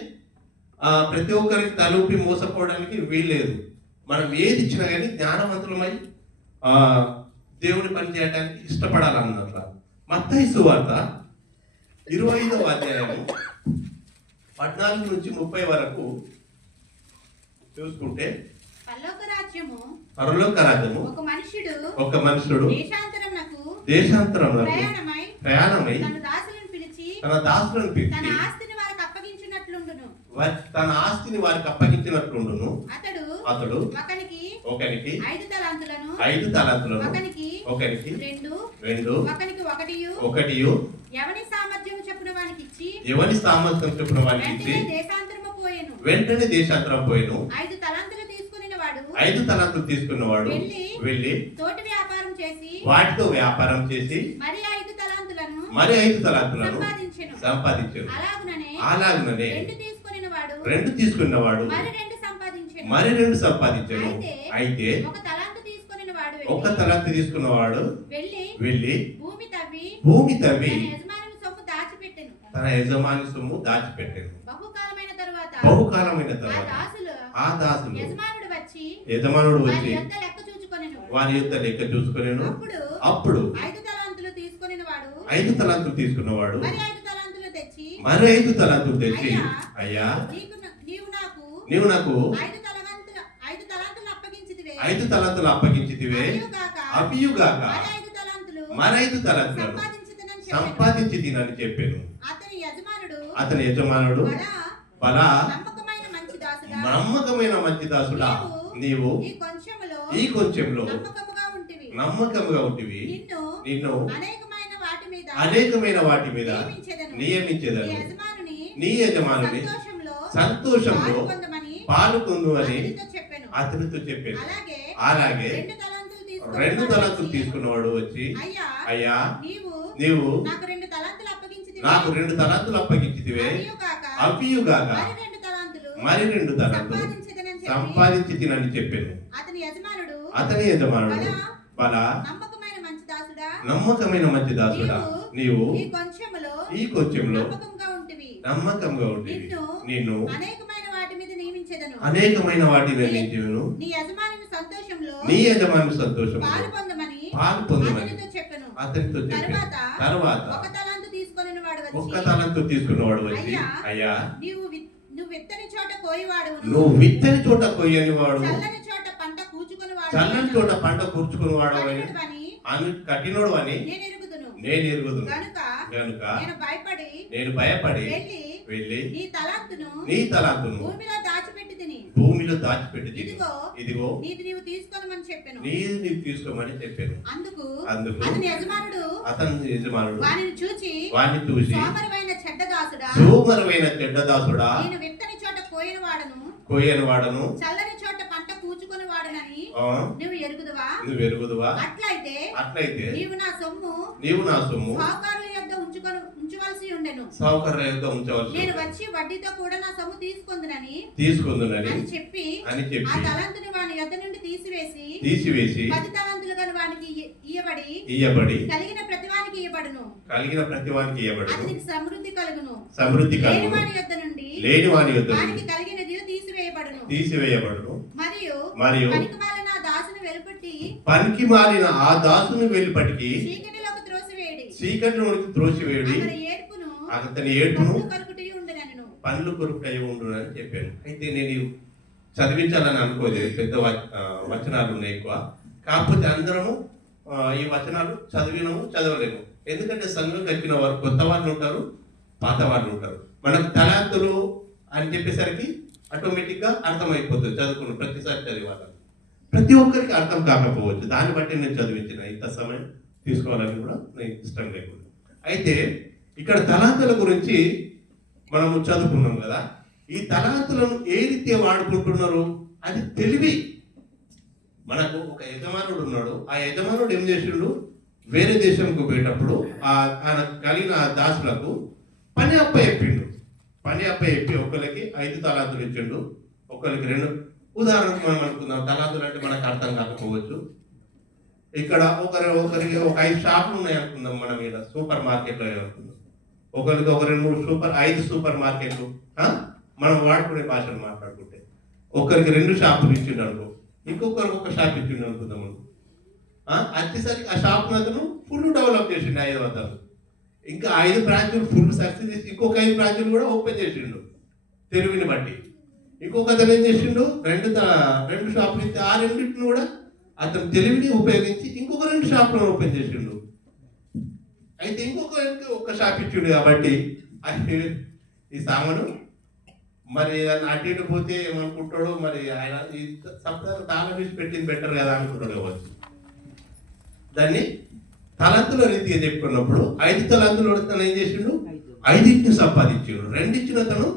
ప్రతి ఒక్కరికి తలూపి మోసపోవడానికి వీల్లేదు. మనం ఏది ఇచ్చినా కానీ జ్ఞానవంతులమై దేవుని పని చేయడానికి ఇష్టపడాలన్నట్ల. మత్తయి సువార్త 25వ అధ్యాయము 14 నుంచి 30 వరకు చూసుకుంటే, పరలోక రాజ్యము ఒక మనుషుడు దేశాంతరమునకు ప్రయాణమై తన దాసులను పిలిచి తన ఆస్తిని వారికి అప్పగించినట్లుండును. అతడు ఒకనికి 5 తలాంతులను, ఒకనికి 2, ఒకటి ఎవని సామర్థ్యం చొప్పున వానికి ఇచ్చి వెంటనే దేశాంతరం పోయెను. 5 తలాంతులు తీసుకున్నవాడు వెళ్ళి తోటి వ్యాపారం చేసి వాటితో వ్యాపారం చేసి మరి 5 తలాంతులను సంపాదించెను. అలాగుననే 2 తీసుకున్నవాడు మరి 2 సంపాదించెను. అయితే ఒక తలాంతు తీసుకున్నవాడు వెళ్ళి భూమి తవ్వి తన యజమాని సొమ్ము దాచిపెట్టాను. బహుకాలమైన తర్వాత ఆ దాసులు యజమానుడు వచ్చి వారి యొక్క లెక్క చూసుకొనెను. అప్పుడు 5 తలాంతులు తీసుకున్నవాడు మరి 5 తలాంతులు తెచ్చి, అయ్యా నీవు నాకు 5 తలాంతులు అప్పగించితివే, అవియుగాక మరి 5 తలాంతులను సంపాదించి తినని చెప్పాను. అతని యజమానుడు బలా నమ్మకమైన మంచి దాసుడా, నీవు ఈ కొంచెంలో నమ్మకముగా ఉంటివి, నిన్ను అనేకమైన వాటి మీద నియమించేదను. నీ యజమానుని సంతోషంలో పాలుకొందు అని అతనితో చెప్పాను. అలాగే 2 తలాంతులు తీసుకున్నవాడు వచ్చి, అయ్యా నీవు నాకు 2 తలాంతులు అప్పగించితివే, అవియుగాక మరి 2 తలాంతులు సంపాదించి తినని చెప్పాను. అతని యజమానుడు బలా నమ్మకమైన మంచి దాసుడా, నీవు ఈ కొంచెంలో నమ్మకంగా ఉంటివి, నిన్ను అనేకమైన వాటి మీద నియమించెదను. నీ యజమాని సంతోషంలో పాలు పొందమని అతనితో చెప్పాను. తర్వాత ఒక తలాంతు తీసుకున్నవాడు వచ్చి, అయ్యా నువ్వు విత్తని చోట కోయని వాడు, చల్లని చోట పంట కూర్చుకుని వాడు అని కఠినోడు అని నేను ఎరుగుదును. గనుక నేను భయపడి వెళ్ళి నీ తలాంతును భూమిలో దాచిపెట్టి ఇదిగో నీవు తీసుకోమని చెప్పాను. అందుకు అతని యజమానుడు వారిని చూసి సోమరమైన చెడ్డ దాసుడా, నేను విత్తని చోట కోయని వాడను, చల్లని చోట పంట కూర్చుకొని వాడనని నువ్వు ఎరుగుదువా? అట్లయితే నీవు నా సొమ్ము సావుకారుల యొద్ద ఉంచవలసి ఉండెను. నేను వచ్చి వడ్డీతో కూడా నా సొమ్ము తీసుకొందునని అని చెప్పి ఆ తలాంతుని వాని యొద్ద నుండి తీసివేసి 10 తలాంతులు గల వానికి ఇయ్యబడి కలిగిన ప్రతివానికి ఇయ్యబడును. అతనికి సమృద్ధి కలుగును. లేని వాని యొద్ద నుండి వానికి కలిగినది తీసివేయబడును. మరియు పనికి మాలిన ఆ దాసుని వెలుపటికి చీకటిలోకి త్రోసివేయడి, అతని ఏడుపును పండ్లు కొరుకుటై ఉండునని చెప్పాను. అయితే నేను చదివించాలని అనుకోలేదు, పెద్ద వచనాలు ఉన్నాయి ఎక్కువ. కాకపోతే అందరము ఈ వచనాలు చదవలేము. ఎందుకంటే సంఘం కలిపిన వారు కొత్త వాళ్ళు ఉంటారు, పాత వాళ్ళు ఉంటారు. మనకు తలాంతులు అని చెప్పేసరికి ఆటోమేటిక్గా అర్థమైపోతుంది చదువుకున్న ప్రతిసారి చదివాలి. ప్రతి ఒక్కరికి అర్థం కాకపోవచ్చు, దాన్ని బట్టి నేను చదివించిన. ఇంత సమయం తీసుకోవాలని కూడా నాకు ఇష్టం లేకుండా. అయితే ఇక్కడ తలాంతుల గురించి మనము చదువుకున్నాం కదా. ఈ తలాంతులను ఏ రీతి వాడుకుంటున్నారు అది తెలివి. మనకు ఒక యజమానుడు ఉన్నాడు. ఆ యజమానుడు ఏం చేసిండు, వేరే దేశంకు పోయేటప్పుడు ఆయన కలిగిన దాసులకు పని అప్పచెప్పిండు. ఒకరికి 5 తలాంతులు ఇచ్చిండు, ఒకరికి 2. ఉదాహరణకు మనం అనుకుందాం, తలాంతులు అంటే మనకు అర్థం కాకపోవచ్చు. ఇక్కడ ఒకరికి ఒక 5 షాపులు ఉన్నాయి అనుకుందాం, మన మీద సూపర్ మార్కెట్లో అనుకుందాం. ఒకరికి ఒక 5 సూపర్ మార్కెట్లు, మనం వాడుకునే భాషను మాట్లాడుకుంటే ఒకరికి 2 షాపులు ఇచ్చిండు అనుకో, ఇంకొకరికి ఒక షాప్ ఇచ్చిండు అనుకుందాం. వచ్చేసరికి ఆ షాప్ అతను ఫుల్ డెవలప్ చేసిండు 5 అతను. ఇంకా 5 బ్రాంచులు ఫుల్ సక్సెస్ చేసి ఇంకొక 5 బ్రాంచులు కూడా ఓపెన్ చేసిండు తెలివిని బట్టి. ఇంకొక అతను ఏం చేసిండు, 2 షాపులు ఇస్తే ఆ 2 కూడా అతను తెలివిని ఉపయోగించి ఇంకొక 2 షాపులను ఓపెన్ చేసిండు. అయితే ఒక షాప్ ఇచ్చిండు కాబట్టి ఈ సామాను మరి అటు ఇటు పోతే ఏమనుకుంటాడు, మరి ఆయన ఈ సప్తాహం తాళం వేసి పెట్టింది బెటర్ కదా అనుకుంటాడు కావచ్చు. దాన్ని తలంతుల రీతిగా చెప్పుకున్నప్పుడు 5 తలంతులు తను ఏం చేసిండు, 5 సంపాదించాడు. 2 ఇచ్చిన తను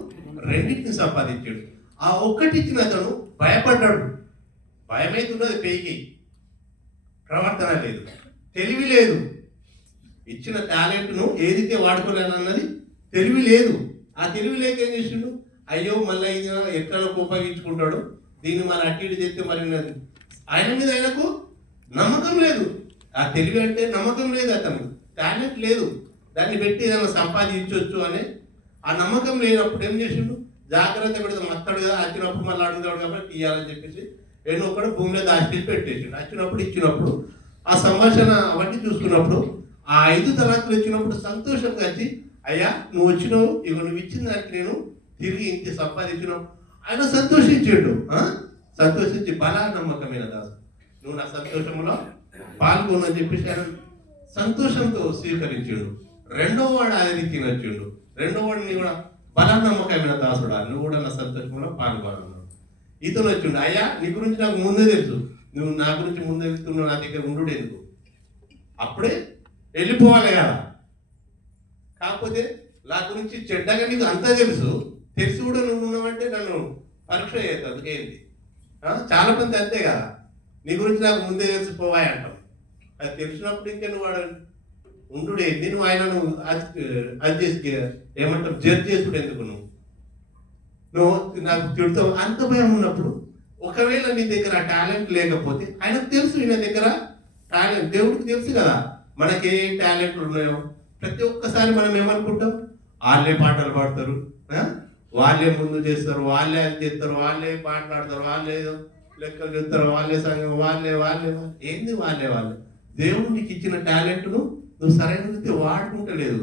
2 సంపాదించాడు. ఆ 1 ఇచ్చిన అతను భయపడ్డాడు. భయమైతున్నది, పేయికి ప్రవర్తన లేదు, తెలివి లేదు. ఇచ్చిన టాలెంట్ను ఏదైతే వాడుకోలేనన్నది తెలివి లేదు. ఆ తెలివి లేక ఏం చేసిండు, అయ్యో మళ్ళీ ఇది ఎక్కడ ఉపయోగించుకుంటాడు, దీన్ని మళ్ళీ అటు ఇటు చేస్తే మరి ఆయన మీద ఆయనకు నమ్మకం లేదు. ఆ తెలివి అంటే నమ్మకం లేదు, అతను టాలెంట్ లేదు, దాన్ని పెట్టి ఏదైనా సంపాదించవచ్చు అనే ఆ నమ్మకం లేనప్పుడు ఏం చేసిండు, జాగ్రత్త పెడతాం మత్తడు కదా, వచ్చినప్పుడు మళ్ళీ అడుగుతాడు కాబట్టి ఇవ్వాలని చెప్పేసి ఎన్నో ఒకటి భూమిలో దాచి పెట్టేసిండు. వచ్చినప్పుడు ఇచ్చినప్పుడు ఆ సంభాషణ అవన్నీ చూసుకున్నప్పుడు ఆ 5 తలాంతులు ఇచ్చినప్పుడు సంతోషంగా వచ్చి, అయ్యా నువ్వు వచ్చినావు, ఇక నువ్వు ఇచ్చిన దానికి నేను తిరిగి ఇంత సంపాదించినావు. ఆయన సంతోషించాడు. సంతోషించి బలా నమ్మకమైన దాసు, నువ్వు నా సంతోషంలో పాల్గొనని చెప్పేసి ఆయన సంతోషంతో స్వీకరించాడు. 2వ వాడు ఆ రీతి నచ్చిండు. 2వ వాడిని కూడా బలా నమ్మకమైన దాసుడా, నువ్వు కూడా నా సంతోషంలో పాల్గొన్నాడు. ఇతను వచ్చిండు, అయ్యా నీ గురించి నాకు ముందే తెలుసు, నువ్వు నా గురించి ముందే తెలుస్తున్నావు, నా దగ్గర ఉండు ఎందుకు, అప్పుడే వెళ్ళిపోవాలి కదా. కాకపోతే నా గురించి చెడ్డగా నీకు అంతా తెలిసి కూడా నువ్వు ఉన్నావంటే నన్ను పరీక్ష చేస్తావు. అందుకేంటి చాలా మంది అంతే కదా, నీ గురించి నాకు ముందే తెలిసిపోవాయి అంటాం. అది తెలిసినప్పుడు ఇంకా నువ్వు వాడు ఉండు ఏంటి, నువ్వు ఆయనను అది చేసి ఏమంటావు జడ్జ్ చేసుడు ఎందుకు, నువ్వు నాకు తిడుతావు. అంత భయం ఉన్నప్పుడు ఒకవేళ నీ దగ్గర టాలెంట్ లేకపోతే ఆయనకు తెలుసు, ఈయన దగ్గర టాలెంట్ దేవుడికి తెలుసు కదా మనకి ఏ టాలెంట్లు ఉన్నాయో. ప్రతి ఒక్కసారి మనం ఏమనుకుంటాం, వాళ్ళే పాటలు పాడతారు, వాళ్ళే ముందు చేస్తారు, వాళ్ళే అది చేస్తారు, వాళ్ళే మాట్లాడతారు, వాళ్ళే లెక్కలు చెప్తారు, వాళ్ళే సంఘం, వాళ్ళే ఏంది వాళ్ళే. దేవుడు నీకు ఇచ్చిన టాలెంట్ను నువ్వు సరైన రీతి వాడుకుంటలేదు,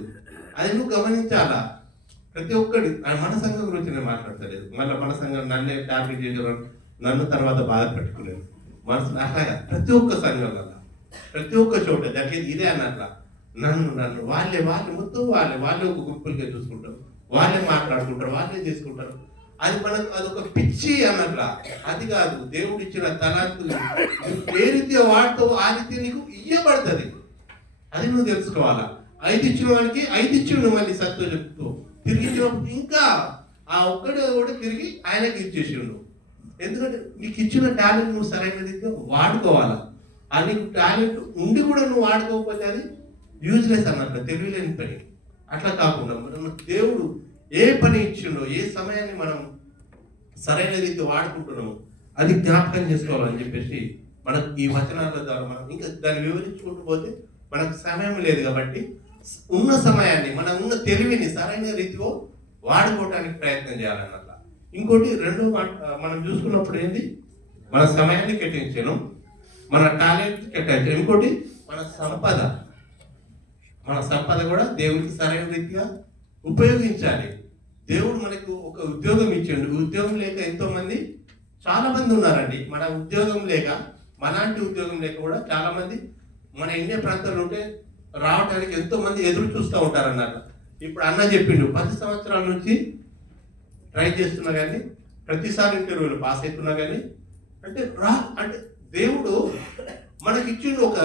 అది నువ్వు గమనించాలా. ప్రతి ఒక్కటి మన సంఘం గురించి నేను మాట్లాడతలేదు, మళ్ళీ మన సంఘం నన్నే టార్గెట్ చేసేవారు, నన్ను తర్వాత బాధ పెట్టుకునేది మనసు. అట్లాగా ప్రతి ఒక్క సంఘం వల్ల ప్రతి ఒక్క చోట జరిగేది ఇదే అన్నట్ల. నన్ను వాళ్ళే మొత్తం వాళ్ళే ఒక గుంపులుగా చూసుకుంటారు, వాళ్ళే మాట్లాడుకుంటారు, వాళ్ళే చేసుకుంటారు. అది మనకు అదొక పిచ్చి అన్నట్ల. అది కాదు, దేవుడు ఇచ్చిన తలాంతులు ఏ రీతిగా వాడుతావో ఆ రీతి నీకు ఇయ్యబడుతుంది. అది నువ్వు తెలుసుకోవాలా. 5 ఇచ్చిన వానికి 5 ఇచ్చిండు మళ్ళీ సంతోషంతో. తిరిగి ఇచ్చినప్పుడు ఇంకా ఆ ఒక్కడే కూడా తిరిగి ఆయనకి ఇచ్చేసిండు. ఎందుకంటే నీకు ఇచ్చిన టాలెంట్ నువ్వు సరైన రీతిలో వాడుకోవాలా. ఆ నీకు టాలెంట్ ఉండి కూడా నువ్వు వాడుకోకపోతే అది యూజ్లెస్ అన్నట్టు, తెలివిలేని పని. అట్లా కాకుండా మనం దేవుడు ఏ పని ఇచ్చిండో, ఏ సమయాన్ని మనం సరైన రీతి వాడుకుంటున్నాము అది జ్ఞాపకం చేసుకోవాలని చెప్పేసి మనకు ఈ వచనాల ద్వారా మనం ఇంకా దాన్ని వివరించుకుంటూ పోతే మనకు సమయం లేదు. కాబట్టి ఉన్న సమయాన్ని, మనం ఉన్న తెలివిని సరైన రీతిలో వాడుకోవడానికి ప్రయత్నం చేయాలన్నట్ల. ఇంకోటి రెండో మనం చూసుకున్నప్పుడు ఏంది, మన సమయాన్ని కేటాయించాను, మన టాలెంట్ కేటాయించాను. ఇంకోటి మన సంపద, మన సంపద కూడా దేవునికి సరైన రీతిగా ఉపయోగించాలి. దేవుడు మనకు ఒక ఉద్యోగం ఇచ్చిండు. ఉద్యోగం లేక ఎంతో మంది, చాలా మంది ఉన్నారండి. మన ఉద్యోగం లేక, మనాంటి ఉద్యోగం లేక కూడా చాలా మంది మన ఇండియా ప్రాంతాల్లో ఉంటే రావడానికి ఎంతో మంది ఎదురు చూస్తూ ఉంటారన్నమాట. ఇప్పుడు అన్న చెప్పిండు 10 సంవత్సరాల నుంచి ట్రై చేస్తున్నా కానీ, ప్రతిసారి ఇంటర్వ్యూలు పాస్ అవుతున్నా కానీ అంటే అంటే దేవుడు మనకి ఇచ్చిండు. ఒక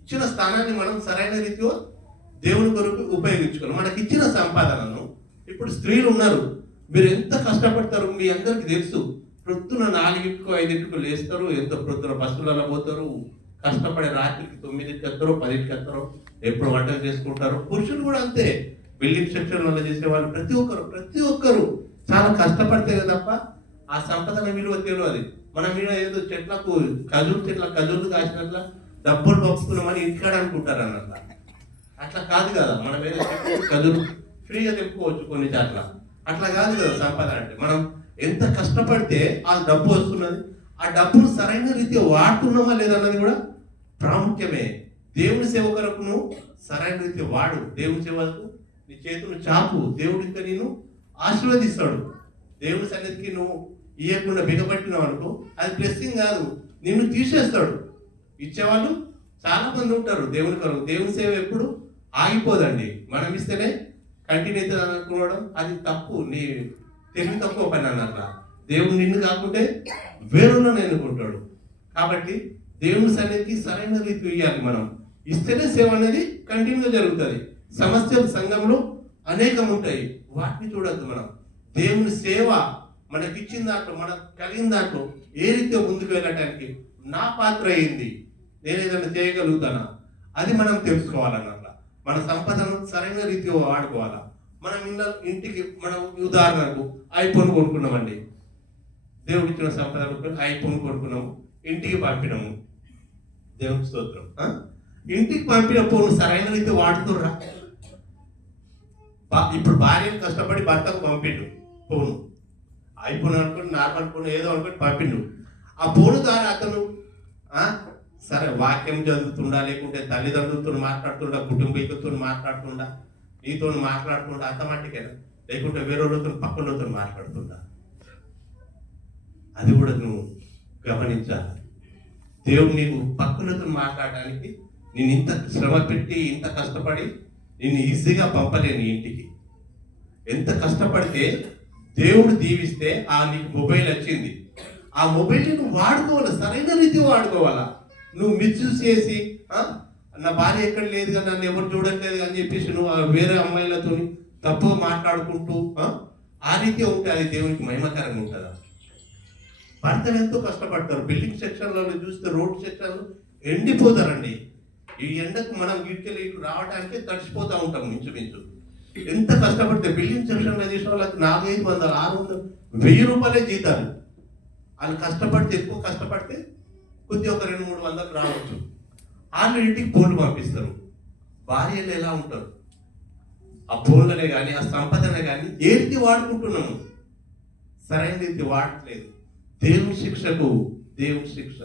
ఇచ్చిన స్థానాన్ని మనం సరైన రీతిలో దేవుని కొరకు ఉపయోగించుకోవాలి. మనకి ఇచ్చిన సంపాదనను, ఇప్పుడు స్త్రీలు ఉన్నారు, మీరు ఎంత కష్టపడతారు మీ అందరికి తెలుసు. ప్రొద్దున 4కు 5కు లేస్తారు, ఎంత ప్రొద్దున బస్సులలో పోతారు, కష్టపడే రాత్రికి 9కి వస్తారో 10కి వస్తారో, ఎప్పుడు వంటలు చేసుకుంటారు. పురుషులు కూడా అంతే, బిల్డింగ్ సెక్షన్ వల్ల చేసేవాళ్ళు ప్రతి ఒక్కరు చాలా కష్టపడితే తప్ప ఆ సంపదన విలువ తెలియదు. మన మీద ఏదో చెట్లకు ఖజూర్లు కాసినట్ల డబ్బులు పంపుతున్నామని ఇంటికాడ అనుకుంటారు అన్నట్ల. అట్లా కాదు కదా, మనం ఏదో ఖజూరు ఫ్రీగా తెప్పుకోవచ్చు కొన్ని చోట్ల. అట్లా కాదు కదా సంపద అంటే. మనం ఎంత కష్టపడితే ఆ డబ్బు వస్తున్నది, ఆ డబ్బును సరైన రీతిగా వాడుతున్నామా లేదన్నది కూడా ప్రాముఖ్యమే. దేవుని సేవ కొరకు నువ్వు సరైన రీతి వాడు. దేవుని సేవకు నీ చేతులు చాపు, దేవుడు ఇంకా నేను ఆశీర్వదిస్తాడు. దేవుని సన్నిధికి నువ్వు ఇవ్వకుండా బిగబట్టినావు అనుకో, అది బ్లెస్సింగ్ కాదు, నిన్ను తీసేస్తాడు. ఇచ్చేవాళ్ళు చాలా మంది ఉంటారు దేవుని కొరకు. దేవుని సేవ ఎప్పుడు ఆగిపోదండి. మనం ఇస్తేనే కంటిన్యూ అవుతుంది అనుకోవడం అది తప్పు, నీ తెలివి తక్కువ పని అన్నట్ల. దేవుడు నిన్ను కాకుంటే వేరులను ఎన్నుకుంటాడు. కాబట్టి దేవుని సన్నిధికి సరైన రీతి ఇవ్వాలి. మనం ఇస్తేనే సేవ అనేది కంటిన్యూగా జరుగుతుంది. సమస్యలు సంఘంలో అనేకం ఉంటాయి, వాటిని చూడద్దు. మనం దేవుని సేవ మనకిచ్చిన దాంట్లో, మనకు కలిగిన దాంట్లో ఏ రీతిగా ముందుకు వెళ్ళటానికి నా పాత్ర ఏంది, నేను ఏదైనా చేయగలుగుతానా, అది మనం తెలుసుకోవాలన్నట్ల. మన సంపదను సరైన రీతిగా వాడుకోవాలా. మనం ఇంటికి మనం ఉదాహరణకు ఐఫోన్ కొనుక్కున్నామండి. దేవుడు ఇచ్చిన సంపద ఐఫోన్ కొనుక్కున్నాము, ఇంటికి పంపినాము. దేవునికి స్తోత్రం. ఇంటికి పంపిన ఫోన్ సరైన రీతి వాడుతుర్రా? ఇప్పుడు భార్యను కష్టపడి భర్తకు పంపిండు ఫోను, ఐఫోన్ అనుకోండి, నార్మల్ ఫోన్ ఏదో అనుకోండి పంపిండు. ఆ ఫోన్ ద్వారా అతను సరే వాక్యం చదువుతుండా, లేకుంటే తల్లిదండ్రులతో మాట్లాడుతుండా, కుటుంబీకులతో మాట్లాడుతుండా, నీతో మాట్లాడుతుండా, ఆటోమేటిక్గా, లేకుంటే వేరే వాళ్ళతో పక్కనతో మాట్లాడుతుండా, అది కూడా నువ్వు గమనించాలి. దేవుడు నీకు పక్కనతో మాట్లాడడానికి నేను ఇంత శ్రమ పెట్టి, ఇంత కష్టపడి నిన్ను ఈజీగా పంపలేని ఇంటికి. ఎంత కష్టపడితే దేవుడు దీవిస్తే నీకు మొబైల్ వచ్చింది. ఆ మొబైల్ని నువ్వు వాడుకోవాలి, సరైన రీతి వాడుకోవాలా. నువ్వు మిస్యూజ్ చేసి నా భార్య ఎక్కడ లేదు కానీ నన్ను ఎవరు చూడట్లేదు అని చెప్పేసి నువ్వు వేరే అమ్మాయిలతో తప్పుగా మాట్లాడుకుంటూ ఆ రీతి ఉంటే అది దేవునికి మహిమకరంగా ఉంటుందా? భర్తలు ఎంతో కష్టపడతారు. బిల్డింగ్ సెక్షన్లలో చూస్తే రోడ్ సెక్షన్లు ఎండిపోతారండి. ఈ ఎండకు మనం వీటికి రావడానికి తడిసిపోతూ ఉంటాం ఇంచుమించు. ఎంత కష్టపడితే బిల్డింగ్ సెక్షన్లో చేసిన వాళ్ళకి 400, 500, 1000 రూపాయలే జీతాలు. వాళ్ళు కష్టపడితే, ఎక్కువ కష్టపడితే కొద్దిగా ఒక 200-300 రావచ్చు. వాళ్ళు ఇంటికి ఫోన్లు పంపిస్తారు. భార్యలు ఎలా ఉంటారు? ఆ ఫోన్లనే కానీ, ఆ సంపదనే కానీ ఏ రీతి వాడుకుంటున్నాము? సరైన రీతి వాడట్లేదు. దేవుని శిక్ష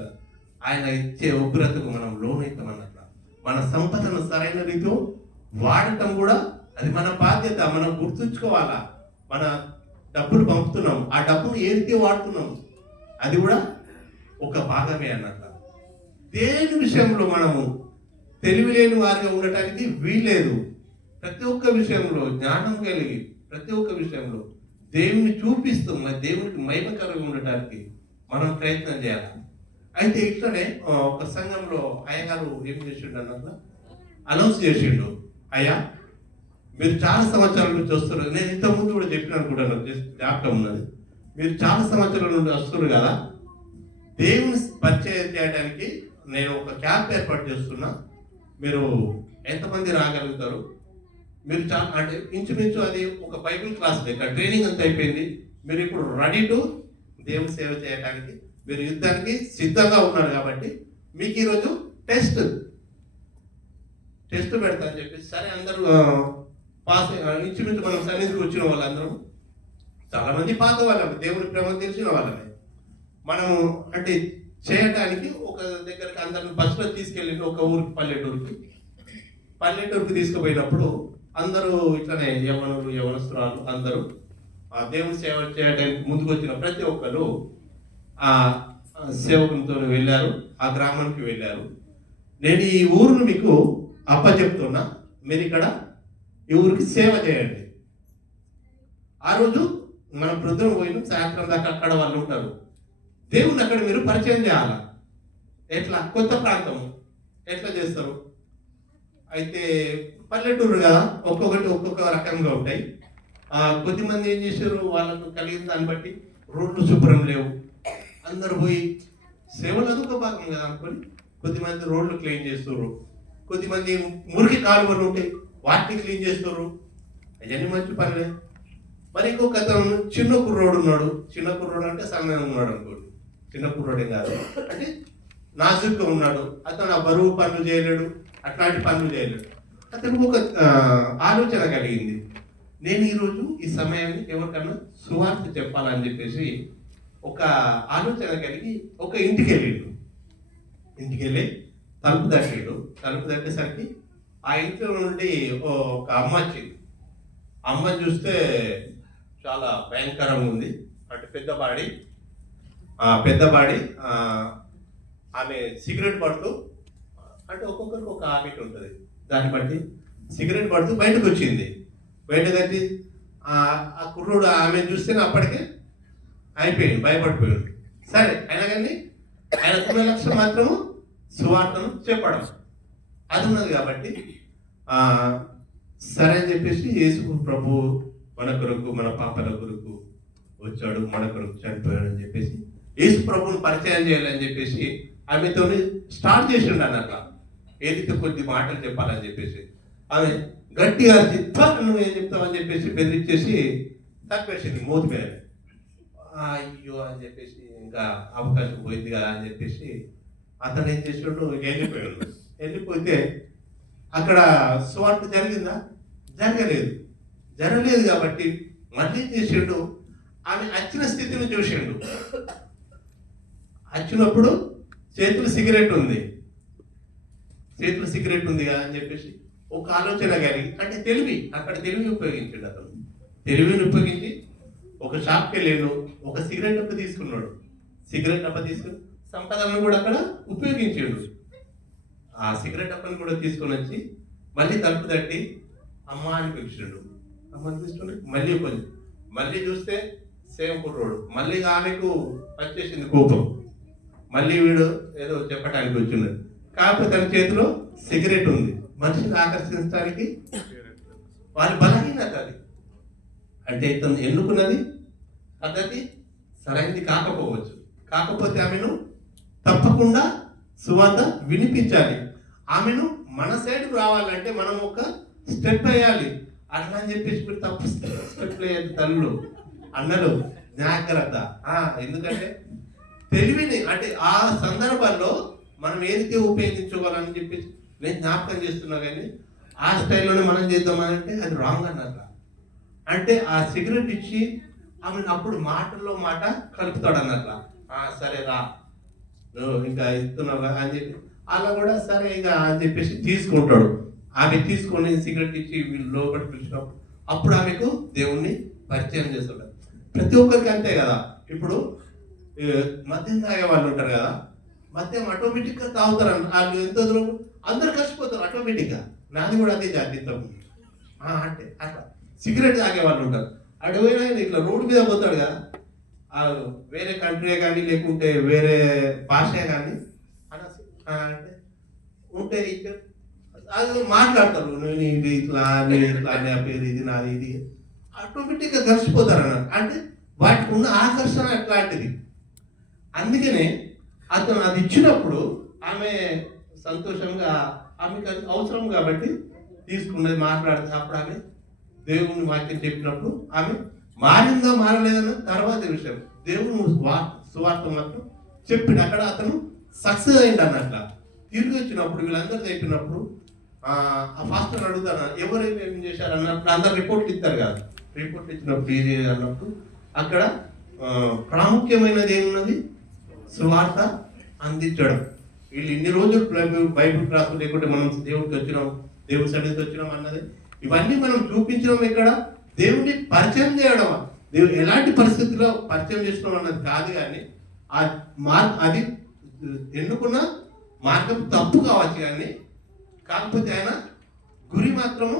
ఆయన ఇచ్చే ఉగ్రతకు మనం లోనైతామన్నట్ల. మన సంపదను సరైన రీతిలో వాడటం కూడా అది మన బాధ్యత. మనం గుర్తుంచుకోవాలా. మన డబ్బులు పంపుతున్నాం, ఆ డబ్బును ఏ రీతి వాడుతున్నాం అది కూడా ఒక భాగమే అన్నట్ల. దేని విషయంలో మనము తెలివిలేని వారిగా ఉండటానికి వీల్లేదు. ప్రతి ఒక్క విషయంలో జ్ఞానం కలిగి, ప్రతి ఒక్క విషయంలో దేవుని చూపిస్తూ దేవునికి మహిమకరంగా ఉండటానికి మనం ప్రయత్నం చేయాలి. అయితే ఇట్లనే ఒక సంఘంలో అయ్యగారు ఏం చేసిండు అన్నట్ల అనౌన్స్ చేసిండు. అయ్యా మీరు చాలా సంవత్సరాల నుంచి వస్తున్నారు, నేను ఇంతకుముందు కూడా చెప్పినాను కూడా నాకు జ్ఞాపకం ఉన్నది, మీరు చాలా సంవత్సరాల నుండి వస్తున్నారు కదా, దేవుని పరిచయం చేయడానికి నేను ఒక క్యాంప్ ఏర్పాటు చేస్తున్నా, మీరు ఎంతమంది రాగలుగుతారు? మీరు చాలా అంటే ఇంచుమించు అది ఒక బైబిల్ క్లాస్ లెక్క, ట్రైనింగ్ అంతా అయిపోయింది, మీరు ఇప్పుడు రెడీ టు దేవుని సేవ చేయడానికి, మీరు యుద్ధానికి సిద్ధంగా ఉన్నారు కాబట్టి మీకు ఈరోజు టెస్ట్ పెడతా అని చెప్పి, సరే అందరూ పాస్ ఇంచుమించు మనం సన్నిధికి వచ్చిన వాళ్ళందరూ చాలా మంది పాత వాళ్ళమే, దేవుని ప్రేమ తెలిసిన వాళ్ళమే. మనము అంటే చేయటానికి ఒక దగ్గరికి అందరిని బస్సులో తీసుకెళ్ళి ఒక ఊరికి పల్లెటూరుకి తీసుకుపోయినప్పుడు అందరూ ఇట్లనే యవనస్తురాలు అందరూ ఆ దేవుని సేవ చేయడానికి ముందుకు వచ్చిన ప్రతి ఒక్కరు ఆ సేవకునితో వెళ్ళారు, ఆ గ్రామానికి వెళ్ళారు. నేను ఈ ఊరును మీకు అప్పచెప్తున్నా, మీరు ఇక్కడ ఈ ఊరికి సేవ చేయండి. ఆ రోజు మనం ప్రొద్దున పోయిన సాయంత్రం దాకా అక్కడ వాళ్ళు ఉంటారు, దేవుని అక్కడ మీరు పరిచయం చేయాల. ఎట్లా? కొత్త ప్రాంతం ఎట్లా చేస్తారు? అయితే పల్లెటూరు కదా, ఒక్కొక్క రకంగా ఉంటాయి. కొద్దిమంది ఏం చేశారు, వాళ్ళకు కలిగిన దాన్ని బట్టి రోడ్లు శుభ్రం లేవు, అందరు పోయి సేవలు అదొక భాగం కదా అనుకొని కొద్దిమంది రోడ్లు క్లీన్ చేస్తారు, కొద్దిమంది మురికి కాలువలు ఉంటాయి వాటిని క్లీన్ చేస్తారు, అవన్నీ మంచి పనులే. మరి ఇంకొక అతను చిన్న కుర్రోడు ఉన్నాడు, చిన్న కుర్రోడు అంటే సన్నగా ఉన్నాడు అనుకోండి, చిన్న కుర్రోడే కాదు అంటే నాజుగ్గా ఉన్నాడు, అతను ఆ బరువు పనులు చేయలేడు, అట్లాంటి పనులు చేయలేడు. అతనికి ఒక ఆలోచన కలిగింది, నేను ఈరోజు ఈ సమయాన్ని ఎవరికన్నా సువార్త చెప్పాలని చెప్పేసి ఒక ఆలోచన కలిగి ఒక ఇంటికి వెళ్ళి తలుపు తట్టేసరికి ఆ ఇంట్లో నుండి ఒక అమ్మ వచ్చింది. అమ్మని చూస్తే చాలా భయంకరంగా ఉంది, అంటే పెద్దబాడి ఆమె సిగరెట్ పడుతూ, అంటే ఒక్కొక్కరికి ఒక హ్యాబిట్ ఉంటుంది, దాన్ని బట్టి సిగరెట్ పడుతూ బయటకు వచ్చింది. బయటకు వచ్చి ఆ కుర్రోడు ఆమె చూస్తేనే అప్పటికే అయిపోయింది, భయపడిపోయాడు. సరే అయినా కానీ ఆయనకున్న లక్ష్యం మాత్రము సువార్తను చెప్పడం అది ఉన్నది కాబట్టి సరే అని చెప్పేసి యేసు ప్రభు మన కొరకు మన పాపల కొరకు వచ్చాడు, మన కొరకు చనిపోయాడు అని చెప్పేసి యేసు ప్రభుని పరిచయం చేయాలని చెప్పేసి ఆమెతో స్టార్ట్ చేసిండు అన్నట్ల. ఏదైతే కొద్ది మాటలు చెప్పాలని చెప్పేసి ఆమె గట్టిగా నువ్వు ఏం చెప్తావని చెప్పేసి బెదిరించేసి తప్పేసింది మూతి మీద. అయ్యో అని చెప్పేసి ఇంకా అవకాశం పోయింది కదా అని చెప్పేసి అతను ఏం చేసాడు, వెళ్ళిపోతే అక్కడ సువార్త జరిగిందా? జరగలేదు కాబట్టి మళ్ళీ చేసిండు, ఆమె వచ్చిన స్థితిని చూసిండు. వచ్చినప్పుడు చేతులు సిగరెట్ ఉంది కదా అని చెప్పేసి ఒక ఆలోచన కలిగి, అంటే తెలివి ఉపయోగించాడు. అతను తెలివిని ఉపయోగించి ఒక షాప్కి వెళ్ళాడు, ఒక సిగరెట్ డబ్బా తీసుకున్నాడు, తీసుకుని సంపదలను కూడా అక్కడ ఉపయోగించాడు. ఆ సిగరెట్ డబ్బాను కూడా తీసుకొని వచ్చి మళ్ళీ తలుపు తట్టి అమ్మ అని పిలిచాడు. అమ్మని తీసుకొని మళ్ళీ చూస్తే సేమ్ కుర్రోడు, మళ్ళీ ఆమెకు వచ్చేసింది కోపం, మళ్ళీ వీడు ఏదో చెప్పడానికి వచ్చిన్నాడు. కాకపోతే తన చేతిలో సిగరెట్ ఉంది, మనిషిని ఆకర్షించడానికి వాళ్ళ బలహీనత అది. అంటే ఇతను ఎన్నుకున్నది పద్ధతి సరైనది కాకపోతే ఆమెను తప్పకుండా సువార్త వినిపించాలి. ఆమెను మన సైడ్కు రావాలంటే మనం ఒక స్టెప్ వేయాలి. అట్లా అని చెప్పేసి మీరు తప్పు స్టెప్ వేయాలి. తల్లు అన్నలు జాగ్రత్త, ఎందుకంటే తెలివిని అంటే ఆ సందర్భాల్లో మనం ఏదైతే ఉపయోగించుకోవాలని చెప్పేసి నేను జ్ఞాపకం చేస్తున్నా, కానీ ఆ స్టైల్లోనే మనం చేద్దామనంటే అది రాంగ్ అన్నట్ల. అంటే ఆ సిగరెట్ ఇచ్చి ఆమె అప్పుడు మాటల్లో మాట కలుపుతాడు అన్నట్ల. సరే రా నువ్వు ఇంకా ఇస్తున్నావు అని చెప్పి అలా కూడా సరే ఇక అని చెప్పేసి తీసుకుంటాడు. ఆమె తీసుకొని సిగరెట్ ఇచ్చి వీళ్ళు లోపలి పిలిచినప్పుడు అప్పుడు ఆమెకు దేవుణ్ణి పరిచయం చేస్తాడు. ప్రతి ఒక్కరికి అంతే కదా. ఇప్పుడు మద్యం తాగే వాళ్ళు ఉంటారు కదా, మద్యం ఆటోమేటిక్గా తాగుతారు. వాళ్ళు ఎంతో దూరం అందరు కలిసిపోతారు ఆటోమేటిక్గా. నాది కూడా అదే జాతీయం. అంటే అట్లా సిగరెట్ తాగే వాళ్ళు ఉంటారు. అటువైనా ఇట్లా రోడ్డు మీద పోతాడు కదా, వేరే కంట్రీ కానీ లేకుంటే వేరే భాష కానీ అంటే ఉంటే అది మాట్లాడతారు, నేను ఇది ఇట్లా నేను ఇట్లా నా పేరు ఇది నాది ఇది, ఆటోమేటిక్గా కలిసిపోతారు అన్నారు. అంటే వాటికి ఉన్న ఆకర్షణ అట్లాంటిది. అందుకనే అతను అది ఇచ్చినప్పుడు ఆమె సంతోషంగా, ఆమెకు అది అవసరం కాబట్టి తీసుకున్నది, మాట్లాడితే అప్పుడు ఆమె దేవుని వాక్యం చెప్పినప్పుడు ఆమె మారిందా మారలేదన్న తర్వాత విషయం. దేవుని సువార్త మాత్రం చెప్పిండు. అక్కడ అతను సక్సెస్ అయింది అన్నట్ల. తిరిగి వచ్చినప్పుడు వీళ్ళందరూ చెప్పినప్పుడు ఆ ఫాస్టర్ అడుగుతాను ఎవరేమి ఏం చేశారు అన్నప్పుడు అందరు రిపోర్ట్లు ఇస్తారు కదా. రిపోర్ట్ ఇచ్చినప్పుడు ఇది అన్నప్పుడు అక్కడ ప్రాముఖ్యమైనది ఏమున్నది, సువార్త అందించడం. వీళ్ళు ఇన్ని రోజులు బైబిల్ క్లాస్ లేకుంటే మనం దేవుడికి వచ్చినాం, దేవుడి సన్నిధికి వచ్చినాం అన్నది, ఇవన్నీ మనం చూపించడం ఇక్కడ దేవుడిని పరిచయం చేయడం. దేవుడు ఎలాంటి పరిస్థితుల్లో పరిచయం చేసినాం అన్నది కాదు, కానీ అది ఎన్నుకున్న మార్గం తప్పు కావచ్చు, కానీ కాకపోతే ఆయన గురి మాత్రము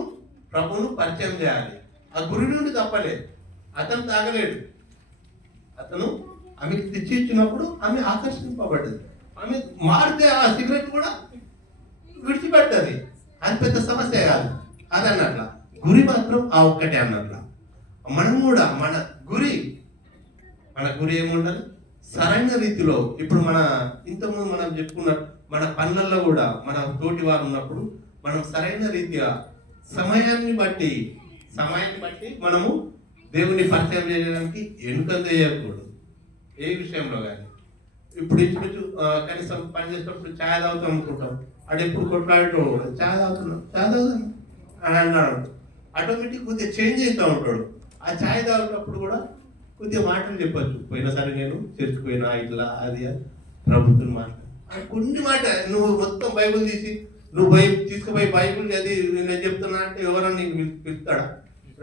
ప్రభువును పరిచయం చేయాలి. ఆ గురి నుండి తప్పలేదు. అతను తాగలేడు, అతను ఆమెకి తెచ్చి ఇచ్చినప్పుడు ఆమె ఆకర్షింపబడ్డది. ఆమె మారితే ఆ సిగరెట్ కూడా విడిచిపెట్టది, అది పెద్ద సమస్య కాదు. అది అన్నట్ల గురి మాత్రం ఆ ఒక్కటే అన్నట్ల. మనం కూడా మన గురి ఏముండాలి, సరైన రీతిలో. ఇప్పుడు మన ఇంతకుముందు మనం చెప్పుకున్న మన పనులలో కూడా మన తోటి వారు ఉన్నప్పుడు మనం సరైన రీతిగా సమయాన్ని బట్టి మనము దేవుని పరిచయం చేయడానికి వెనుకంద చేయకూడదు ఏ విషయంలో కానీ. ఇప్పుడు ఇంచుమించు కనీసం పని చేసినప్పుడు ఛాయ్ తాగుతాం అనుకుంటాం, అటు ఎప్పుడు కొట్లాడటం ఛాయ్ తాగుతాను అని అన్నాడు. ఆటోమేటిక్ కొద్దిగా చేంజ్ అవుతూ ఉంటాడు. ఆ ఛాయ్ తాగేటప్పుడు కూడా కొద్దిగా మాటలు చెప్పచ్చు. పోయినసారి నేను చర్చికి పోయినా ఇట్లా అది ప్రభుత్వం మాట కొన్ని మాట, నువ్వు మొత్తం బైబుల్ తీసి నువ్వు తీసుకుపోయి బైబుల్ అది నేను చెప్తున్నా అంటే ఎవరన్నా నీకు పిలుస్తాడా?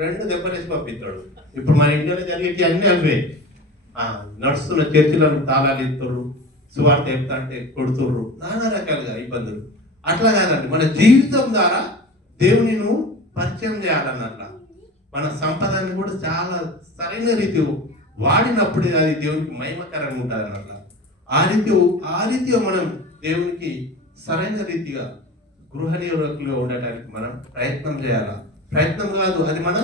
రెండు దెబ్బలేసి పంపిస్తాడు. ఇప్పుడు మన ఇండియాలో జరిగేటి అన్నీ అవే. నడుస్తున్న చర్చిలను తాళాలు ఇస్తారు, సువార్త చెప్తా అంటే కొడుతుర్రు, నానా రకాలుగా ఇబ్బందులు. అట్లా కాదండి, మన జీవితం ద్వారా దేవుని నువ్వు పరిచయం చేయాలన్నట్ల. మన సంపదాన్ని కూడా చాలా సరైన రీతి వాడినప్పుడు అది దేవునికి మహిమకరంగా ఉంటుంది అన్నట్ల. ఆ రీతిగా మనం దేవునికి సరైన రీతిగా గృహ నిర్వాహకులుగా ఉండటానికి మనం ప్రయత్నం చేయాలి. ప్రయత్నం కాదు, అది మన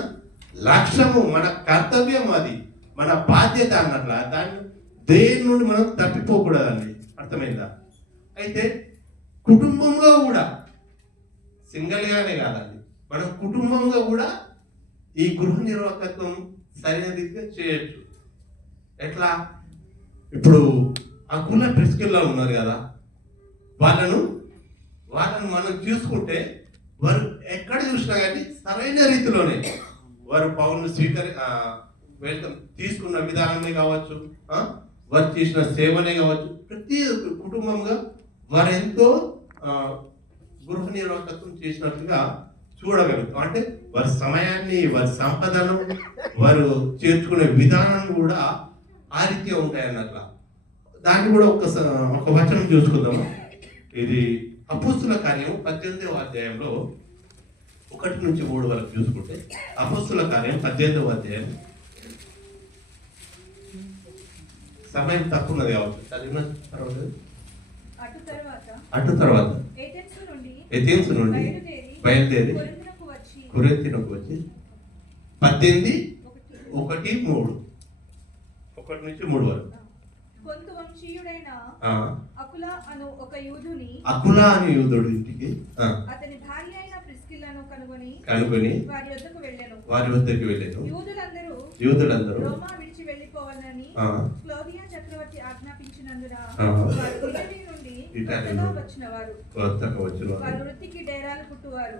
లక్ష్యము, మన కర్తవ్యం, అది మన బాధ్యత అన్నట్ల. దాన్ని దేని నుండి మనం తప్పిపోకూడదండి. అర్థమైందా? అయితే కుటుంబంలో కూడా సింగిల్గానే కాదండి, మనం కుటుంబంగా కూడా ఈ గృహ నిర్వాహకత్వం సరైన రీతిగా చేయొచ్చు. ఎట్లా? ఇప్పుడు అకుల ప్రిస్కిల్లా ఉన్నారు కదా, వాళ్ళను మనం చూసుకుంటే వారు ఎక్కడ చూసినా కానీ సరైన రీతిలోనే వారు పౌరులు వెల్కమ్ తీసుకున్న విధానమే కావచ్చు, వారు చేసిన సేవనే కావచ్చు, ప్రతి కుటుంబంగా వారు ఎంతో గృహ నిర్వాహకత్వం చేసినట్లుగా చూడగలుగుతాం. అంటే వారి సమయాన్ని, వారి సంపదను, వారు చేర్చుకునే విధానాన్ని కూడా ఆ రీతిగా ఉంటాయి అన్నట్ల. దాన్ని కూడా ఒక వచనం చూసుకుందాము. ఇది అపోస్తుల కార్యం 18వ అధ్యాయంలో 1 నుంచి 3 వరకు చూసుకుంటే, అపోస్తుల కార్యం 18వ అధ్యాయం. సమయం తక్కువ ఉన్నది కావచ్చు, చదివిన అటు తర్వాత ఎథెన్స్ నుండి బయలుదేరి కొరింథీయునకు వచ్చి 18:1-3 1 నుంచి 3 వరకు. అకుల అనే యూదుడు ఇంటికి అతని భార్య అయిన ప్రిస్కిల్లాను కనుగొని వారి వద్దకు వెళ్ళాను. యూదులందరూ రోమా విడిచి వెళ్ళిపోవాలని క్లోదియా చక్రవర్తి ఆజ్ఞాపించినందున వారు వృత్తికి డేరాలు పుట్టువారు.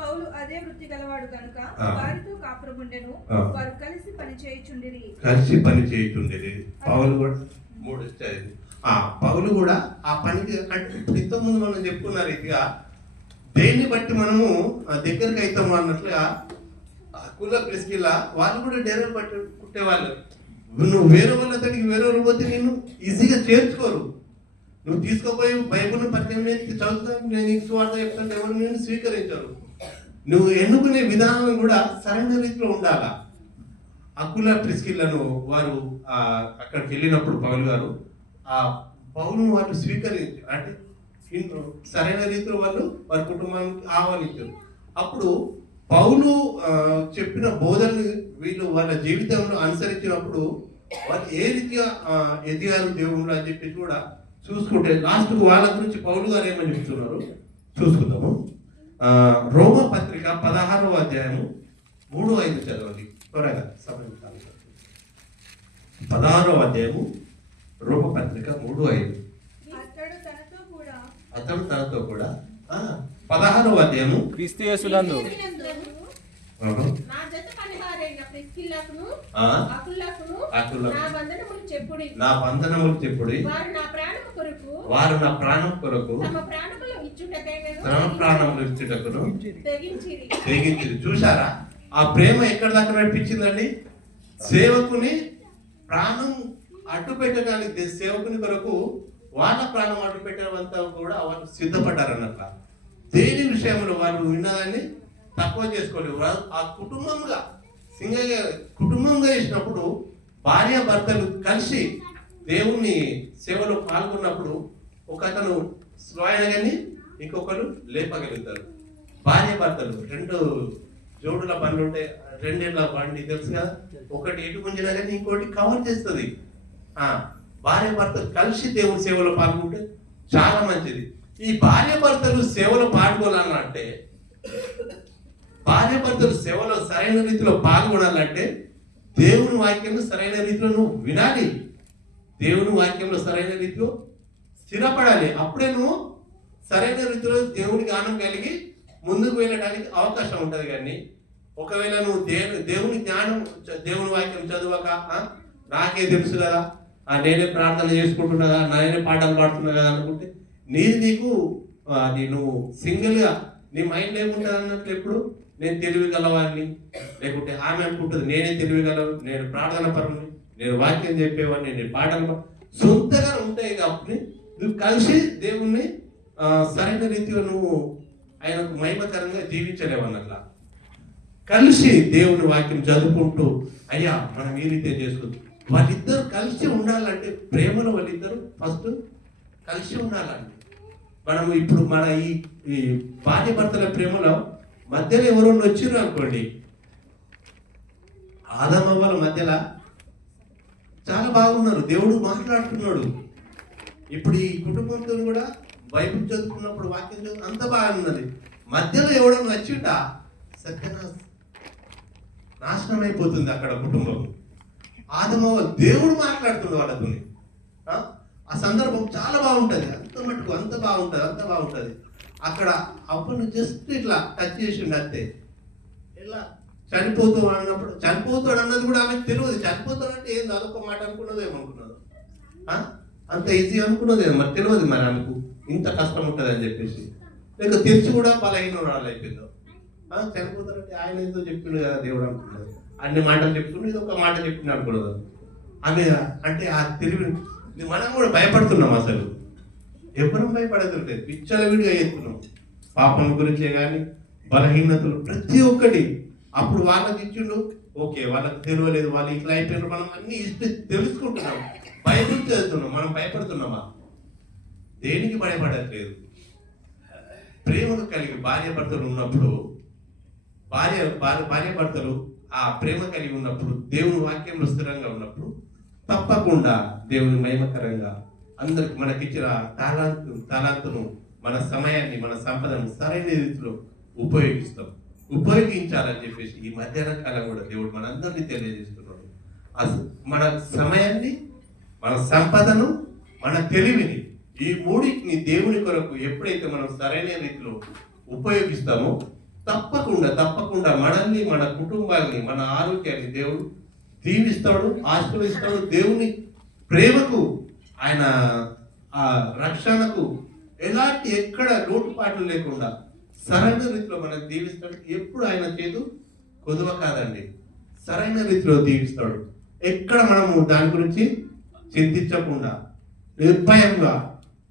పౌలు అదే వృత్తి గలవాడు కనుక వారితో కాపురముండెను. వారు కలిసి పని చేయుచుండిరి. పౌలు కూడా 3 వచ్చాయి. పౌలు కూడా ఆ పనికి, అంటే ఇప్పుడు ఇంతకుముందు మనం చెప్పుకున్న రీతిగా దేన్ని బట్టి మనము దగ్గరికి అవుతాము అన్నట్లుగా అకుల ప్రిస్కిల్లా వాళ్ళు కూడా డేరాలు పట్టి పుట్టేవాళ్ళు. నువ్వు వేరే వాళ్ళ అతడికి వేరే వాళ్ళు పోతే నేను ఈజీగా చేర్చుకోరు. నువ్వు తీసుకుపోయి బైబుల్ని పరిచయం చదువుతాను, నేను నీకు సువార్త చెప్తాను, ఎవరు నేను స్వీకరించరు. నువ్వు ఎన్నుకునే విధానం కూడా సరైన రీతిలో ఉండాలా. అకుల ప్రిస్కిల్లను వారు అక్కడికి వెళ్ళినప్పుడు పౌలు గారు ఆ పౌలును వారు స్వీకరించి, అంటే సరైన రీతిలో వాళ్ళు వారి కుటుంబానికి ఆహ్వానించారు. అప్పుడు పౌలు చెప్పిన బోధనలు వీళ్ళు వాళ్ళ జీవితంలో అనుసరించినప్పుడు వాళ్ళు ఏ రీతిగా ఎదిగారు దేవుళ్ళు అని చెప్పి కూడా చూసుకుంటే లాస్ట్కు వాళ్ళ గురించి పౌలు గారు ఏమని చెప్తున్నారు చూసుకుందాము. రోమ పత్రిక 16వ అధ్యాయము 3-5 చదవండి త్వరగా సమయం. 16వ అధ్యాయము రోమ పత్రిక 3-5. అతడు తనతో కూడా 16వ అధ్యాయము క్రీస్తు యేసునందు నా జత పనివారైన ప్రిస్కిల్లకును అకుల్లకును నా బంధనములు చెప్పుడి. వారు నా ప్రాణము కొరకు తమ ప్రాణములు ఇచ్చుటకును తెగించిరి. చూసారా ఆ ప్రేమ ఎక్కడ దాకా నడిపించిందండి? సేవకుని ప్రాణం అడ్డు పెట్టడానికి, సేవకుని కొరకు వాళ్ళ ప్రాణం అడ్డు పెట్టడంతా కూడా వాళ్ళు సిద్ధపడ్డారన్నట్ల. దేని విషయంలో వాళ్ళు విన్నదాన్ని తక్కువ చేసుకోలేవు. ఆ కుటుంబంగా ఇచ్చినప్పుడు భార్య భర్తలు కలిసి దేవుని సేవలో పాల్గొన్నప్పుడు ఒక అతను స్లోయన కానీ ఇంకొకరు లేపగలుగుతారు. భార్య భర్తలు 2 జోడుల బండ్లు ఉంటే 2 బండి తెలుసు కదా, ఒకటి ఎటు గుంజినా కానీ ఇంకోటి కవర్ చేస్తుంది. భార్య భర్తలు కలిసి దేవుని సేవలో పాల్గొంటే చాలా మంచిది. ఈ భార్య భర్తలు సేవలో పాల్గొనాలంటే, భార్య భర్తలు సేవలో సరైన రీతిలో పాల్గొనాలంటే దేవుని వాక్యంలో సరైన రీతిలో నువ్వు వినాలి. దేవుని వాక్యంలో సరైన రీతిలో స్థిరపడాలి. అప్పుడే నువ్వు సరైన రీతిలో దేవుని జ్ఞానం కలిగి ముందుకు వెళ్ళడానికి అవకాశం ఉంటుంది. కానీ ఒకవేళ నువ్వు దేవుని జ్ఞానం, దేవుని వాక్యం చదవక నాకే తెలుసు కదా, నేనే ప్రార్థన చేసుకుంటున్నా, నేనే పాటలు పాడుతున్నా కదా అనుకుంటే నీకు నువ్వు సింగిల్గా నీ మైండ్ ఏముంటుంది అన్నట్లు, ఎప్పుడు నేను తెలివి గలవాడిని, లేకుంటే ఆమె అనుకుంటుంది నేనే తెలివి గలవు, నేను ప్రార్థన పరుని, నేను వాక్యం చెప్పేవాడిని, నేను పాటలు సొంతగా ఉంటాయి. కాబట్టి నువ్వు కలిసి దేవుణ్ణి సరైన రీతిలో నువ్వు ఆయనకు మహిమకరంగా జీవించలేవన్నట్లా. కలిసి దేవుని వాక్యం చదువుకుంటూ అయ్యా మనం ఈ రీతే చేసుకుంటాం. వాళ్ళిద్దరు కలిసి ఉండాలంటే, ప్రేమలో వాళ్ళిద్దరు ఫస్ట్ కలిసి ఉండాలండి. మనం ఇప్పుడు మన ఈ భార్య భర్తల ప్రేమలో మధ్యలో ఎవరో వచ్చిర్రు అనుకోండి, ఆదమవ్వల మధ్యలో చాలా బాగున్నారు, దేవుడు మాట్లాడుతున్నాడు. ఇప్పుడు ఈ కుటుంబంతో కూడా బైబిల్ చదువుకున్నప్పుడు వాక్యం చదువు అంత బాగున్నది. మధ్యలో ఎవడన్నా వచ్చింటా నాశనం అయిపోతుంది అక్కడ కుటుంబం. ఆదమవ్వ దేవుడు మాట్లాడుతున్నాడు వాళ్ళతో. ఆ సందర్భం చాలా బాగుంటుంది. అంత బాగుంటుంది. అక్కడ అప్పుడు జస్ట్ ఇట్లా టచ్ చేసిండు అంతే. ఇలా చనిపోతాడు అన్నది కూడా ఆమెకు తెలియదు. చనిపోతాడంటే ఏంది అదొక మాట అనుకున్నదో ఏమనుకున్నదో, అంత ఈజీ అనుకున్నది మరి తెలియదు. మరి ఆమెకు ఇంత కష్టం ఉంటుంది అని చెప్పేసి, లేక తెలిసి కూడా బలహీనరాలు అయిపోయిందో. చనిపోతాడంటే ఆయన ఏదో చెప్పిండు కదా దేవుడు అనుకున్నది. అన్ని మాటలు చెప్తుండే ఇది ఒక మాట చెప్పిండు అనుకున్నది ఆమె. అంటే ఆ తెలివి మనం కూడా భయపడుతున్నాం. అసలు ఎవరు భయపడేది విచ్చలవిడిగా ఎత్తున్నాం. పాపం గురించే కానీ బలహీనతలు ప్రతి ఒక్కటి. అప్పుడు వాళ్ళకి ఇచ్చిండు, ఓకే వాళ్ళకి తెలియలేదు, వాళ్ళు ఇట్లా అయిపోయినారు, మనం అన్ని తెలుసుకుంటున్నాం, బైబిల్ చదువుతున్నాం. మనం భయపడుతున్నామా? దేనికి భయపడట్లేదు. ప్రేమను కలిగి భార్య భర్తలు ఉన్నప్పుడు, భార్య భర్తలు ఆ ప్రేమ కలిగి ఉన్నప్పుడు, దేవుని వాక్యంలో స్థిరంగా ఉన్నప్పుడు తప్పకుండా దేవుని మహిమకరంగా అందరికి మనకిచ్చిన తాలాంతును, మన సమయాన్ని, మన సంపదను సరైన రీతిలో ఉపయోగించాలని చెప్పేసి ఈ మధ్యాహ్న కాలం కూడా దేవుడు మనందరినీ తెలియజేస్తున్నాడు. మన సమయాన్ని, మన సంపదను, మన తెలివిని, ఈ మూడింటిని దేవుని కొరకు ఎప్పుడైతే మనం సరైన రీతిలో ఉపయోగిస్తామో తప్పకుండా మనల్ని, మన కుటుంబాన్ని, మన ఆరోగ్యాన్ని దేవుడు దీవిస్తాడు, ఆశీర్వదిస్తాడు. దేవుని ప్రేమకు, ఆయన ఆ రక్షణకు ఎలాంటి ఎక్కడ లోటుపాట్లు లేకుండా సరైన రీతిలో మనం దీవిస్తాడు. ఎప్పుడు ఆయన చేతు కొదువ కాదండి, సరైన రీతిలో దీవిస్తాడు. ఎక్కడ మనము దాని గురించి చింతించకుండా నిర్భయంగా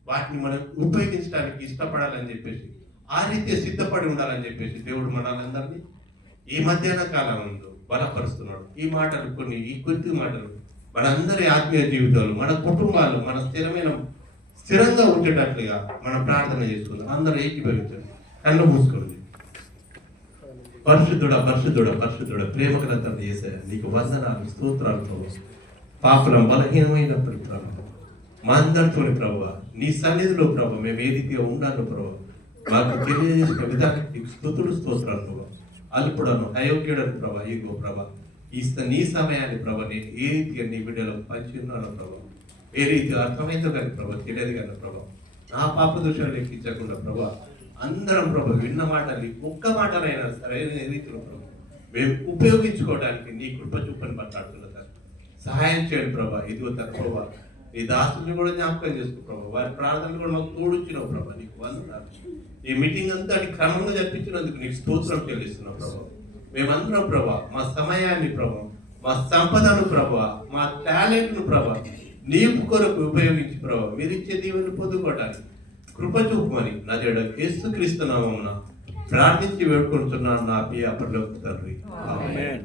వాటిని మనం ఉపయోగించడానికి ఇష్టపడాలని చెప్పేసి, ఆ రీతి సిద్ధపడి ఉండాలని చెప్పేసి దేవుడు మనందరినీ ఈ మధ్యాహ్న కాలంలో బలపరుస్తున్నాడు. ఈ కొద్ది మాటలు మనందరి ఆత్మీయ జీవితాలు, మన కుటుంబాలు, మన స్థిరంగా ఉంచేటట్లుగా మనం ప్రార్థన చేసుకుందాం. అందరూ ఏకీభవించండి, కన్ను మూసుకోండి. పరిశుద్ధుడా పరిశుద్ధుడా పరిశుద్ధుడా ప్రేమకల తండ్రి యేసయ్యా, నీకు వందనాలు స్తోత్రాలు ప్రభు. పాపులం బలహీనమైన ప్రభు, మా అందరితోని ప్రభు నీ సన్నిధిలో ప్రభు మేము ఏ రీతిగా ఉండాలి ప్రభు మాకు తెలియజేసిన విధానం నీకు స్తుతులు స్తోత్రాలు ప్రభు. అల్పుడను అయోగ్యుడను ప్రభా, ఇగో ప్రభా నీ సమయాన్ని ప్రభా నేను ఏ రీతిగా నీ బిడ్డలో పంచి ఉన్నాను ప్రభా, ఏ రీతిగా అర్థమైందో కానీ ప్రభా తెలియదు కానీ ప్రభా నా పాప దోషాలు లెక్కించకుండా ప్రభా అందరం ప్రభు విన్న మాటలు ఒక్క మాటలైనా సరైన రీతిలో ప్రభు మేము ఉపయోగించుకోవడానికి నీ కృప చూపని మాట్లాడుతున్నా సార్. సహాయం చేయండి ప్రభా. ఇదిగో తన ప్రభా నీ దాసుని కూడా జ్ఞాపకం చేసుకో ప్రభా, వారి ప్రార్థనలు కూడా మాకు తోడుచ్చినావు ప్రభా. నీకు వందనాలు. ఈ మీటింగ్ అంతా క్రమంగా జరిపించినందుకు నీకు స్తోత్రం చెల్లిస్తున్నాం ప్రభా. మేమందరం ప్రభా మా సమయాన్ని ప్రభా, మా సంపదను ప్రభా, మా టాలెంట్ను ప్రభా నీ కొరకు ఉపయోగించి ప్రభా మీరు ఇచ్చే దీవెని పొందుకోవడానికి కృప చూపమని నా దేవుడు యేసుక్రీస్తు నామమున ప్రార్థించి వేడుకుంటున్నాను నా ప్రియ పరలోక తండ్రి. ఆమేన్.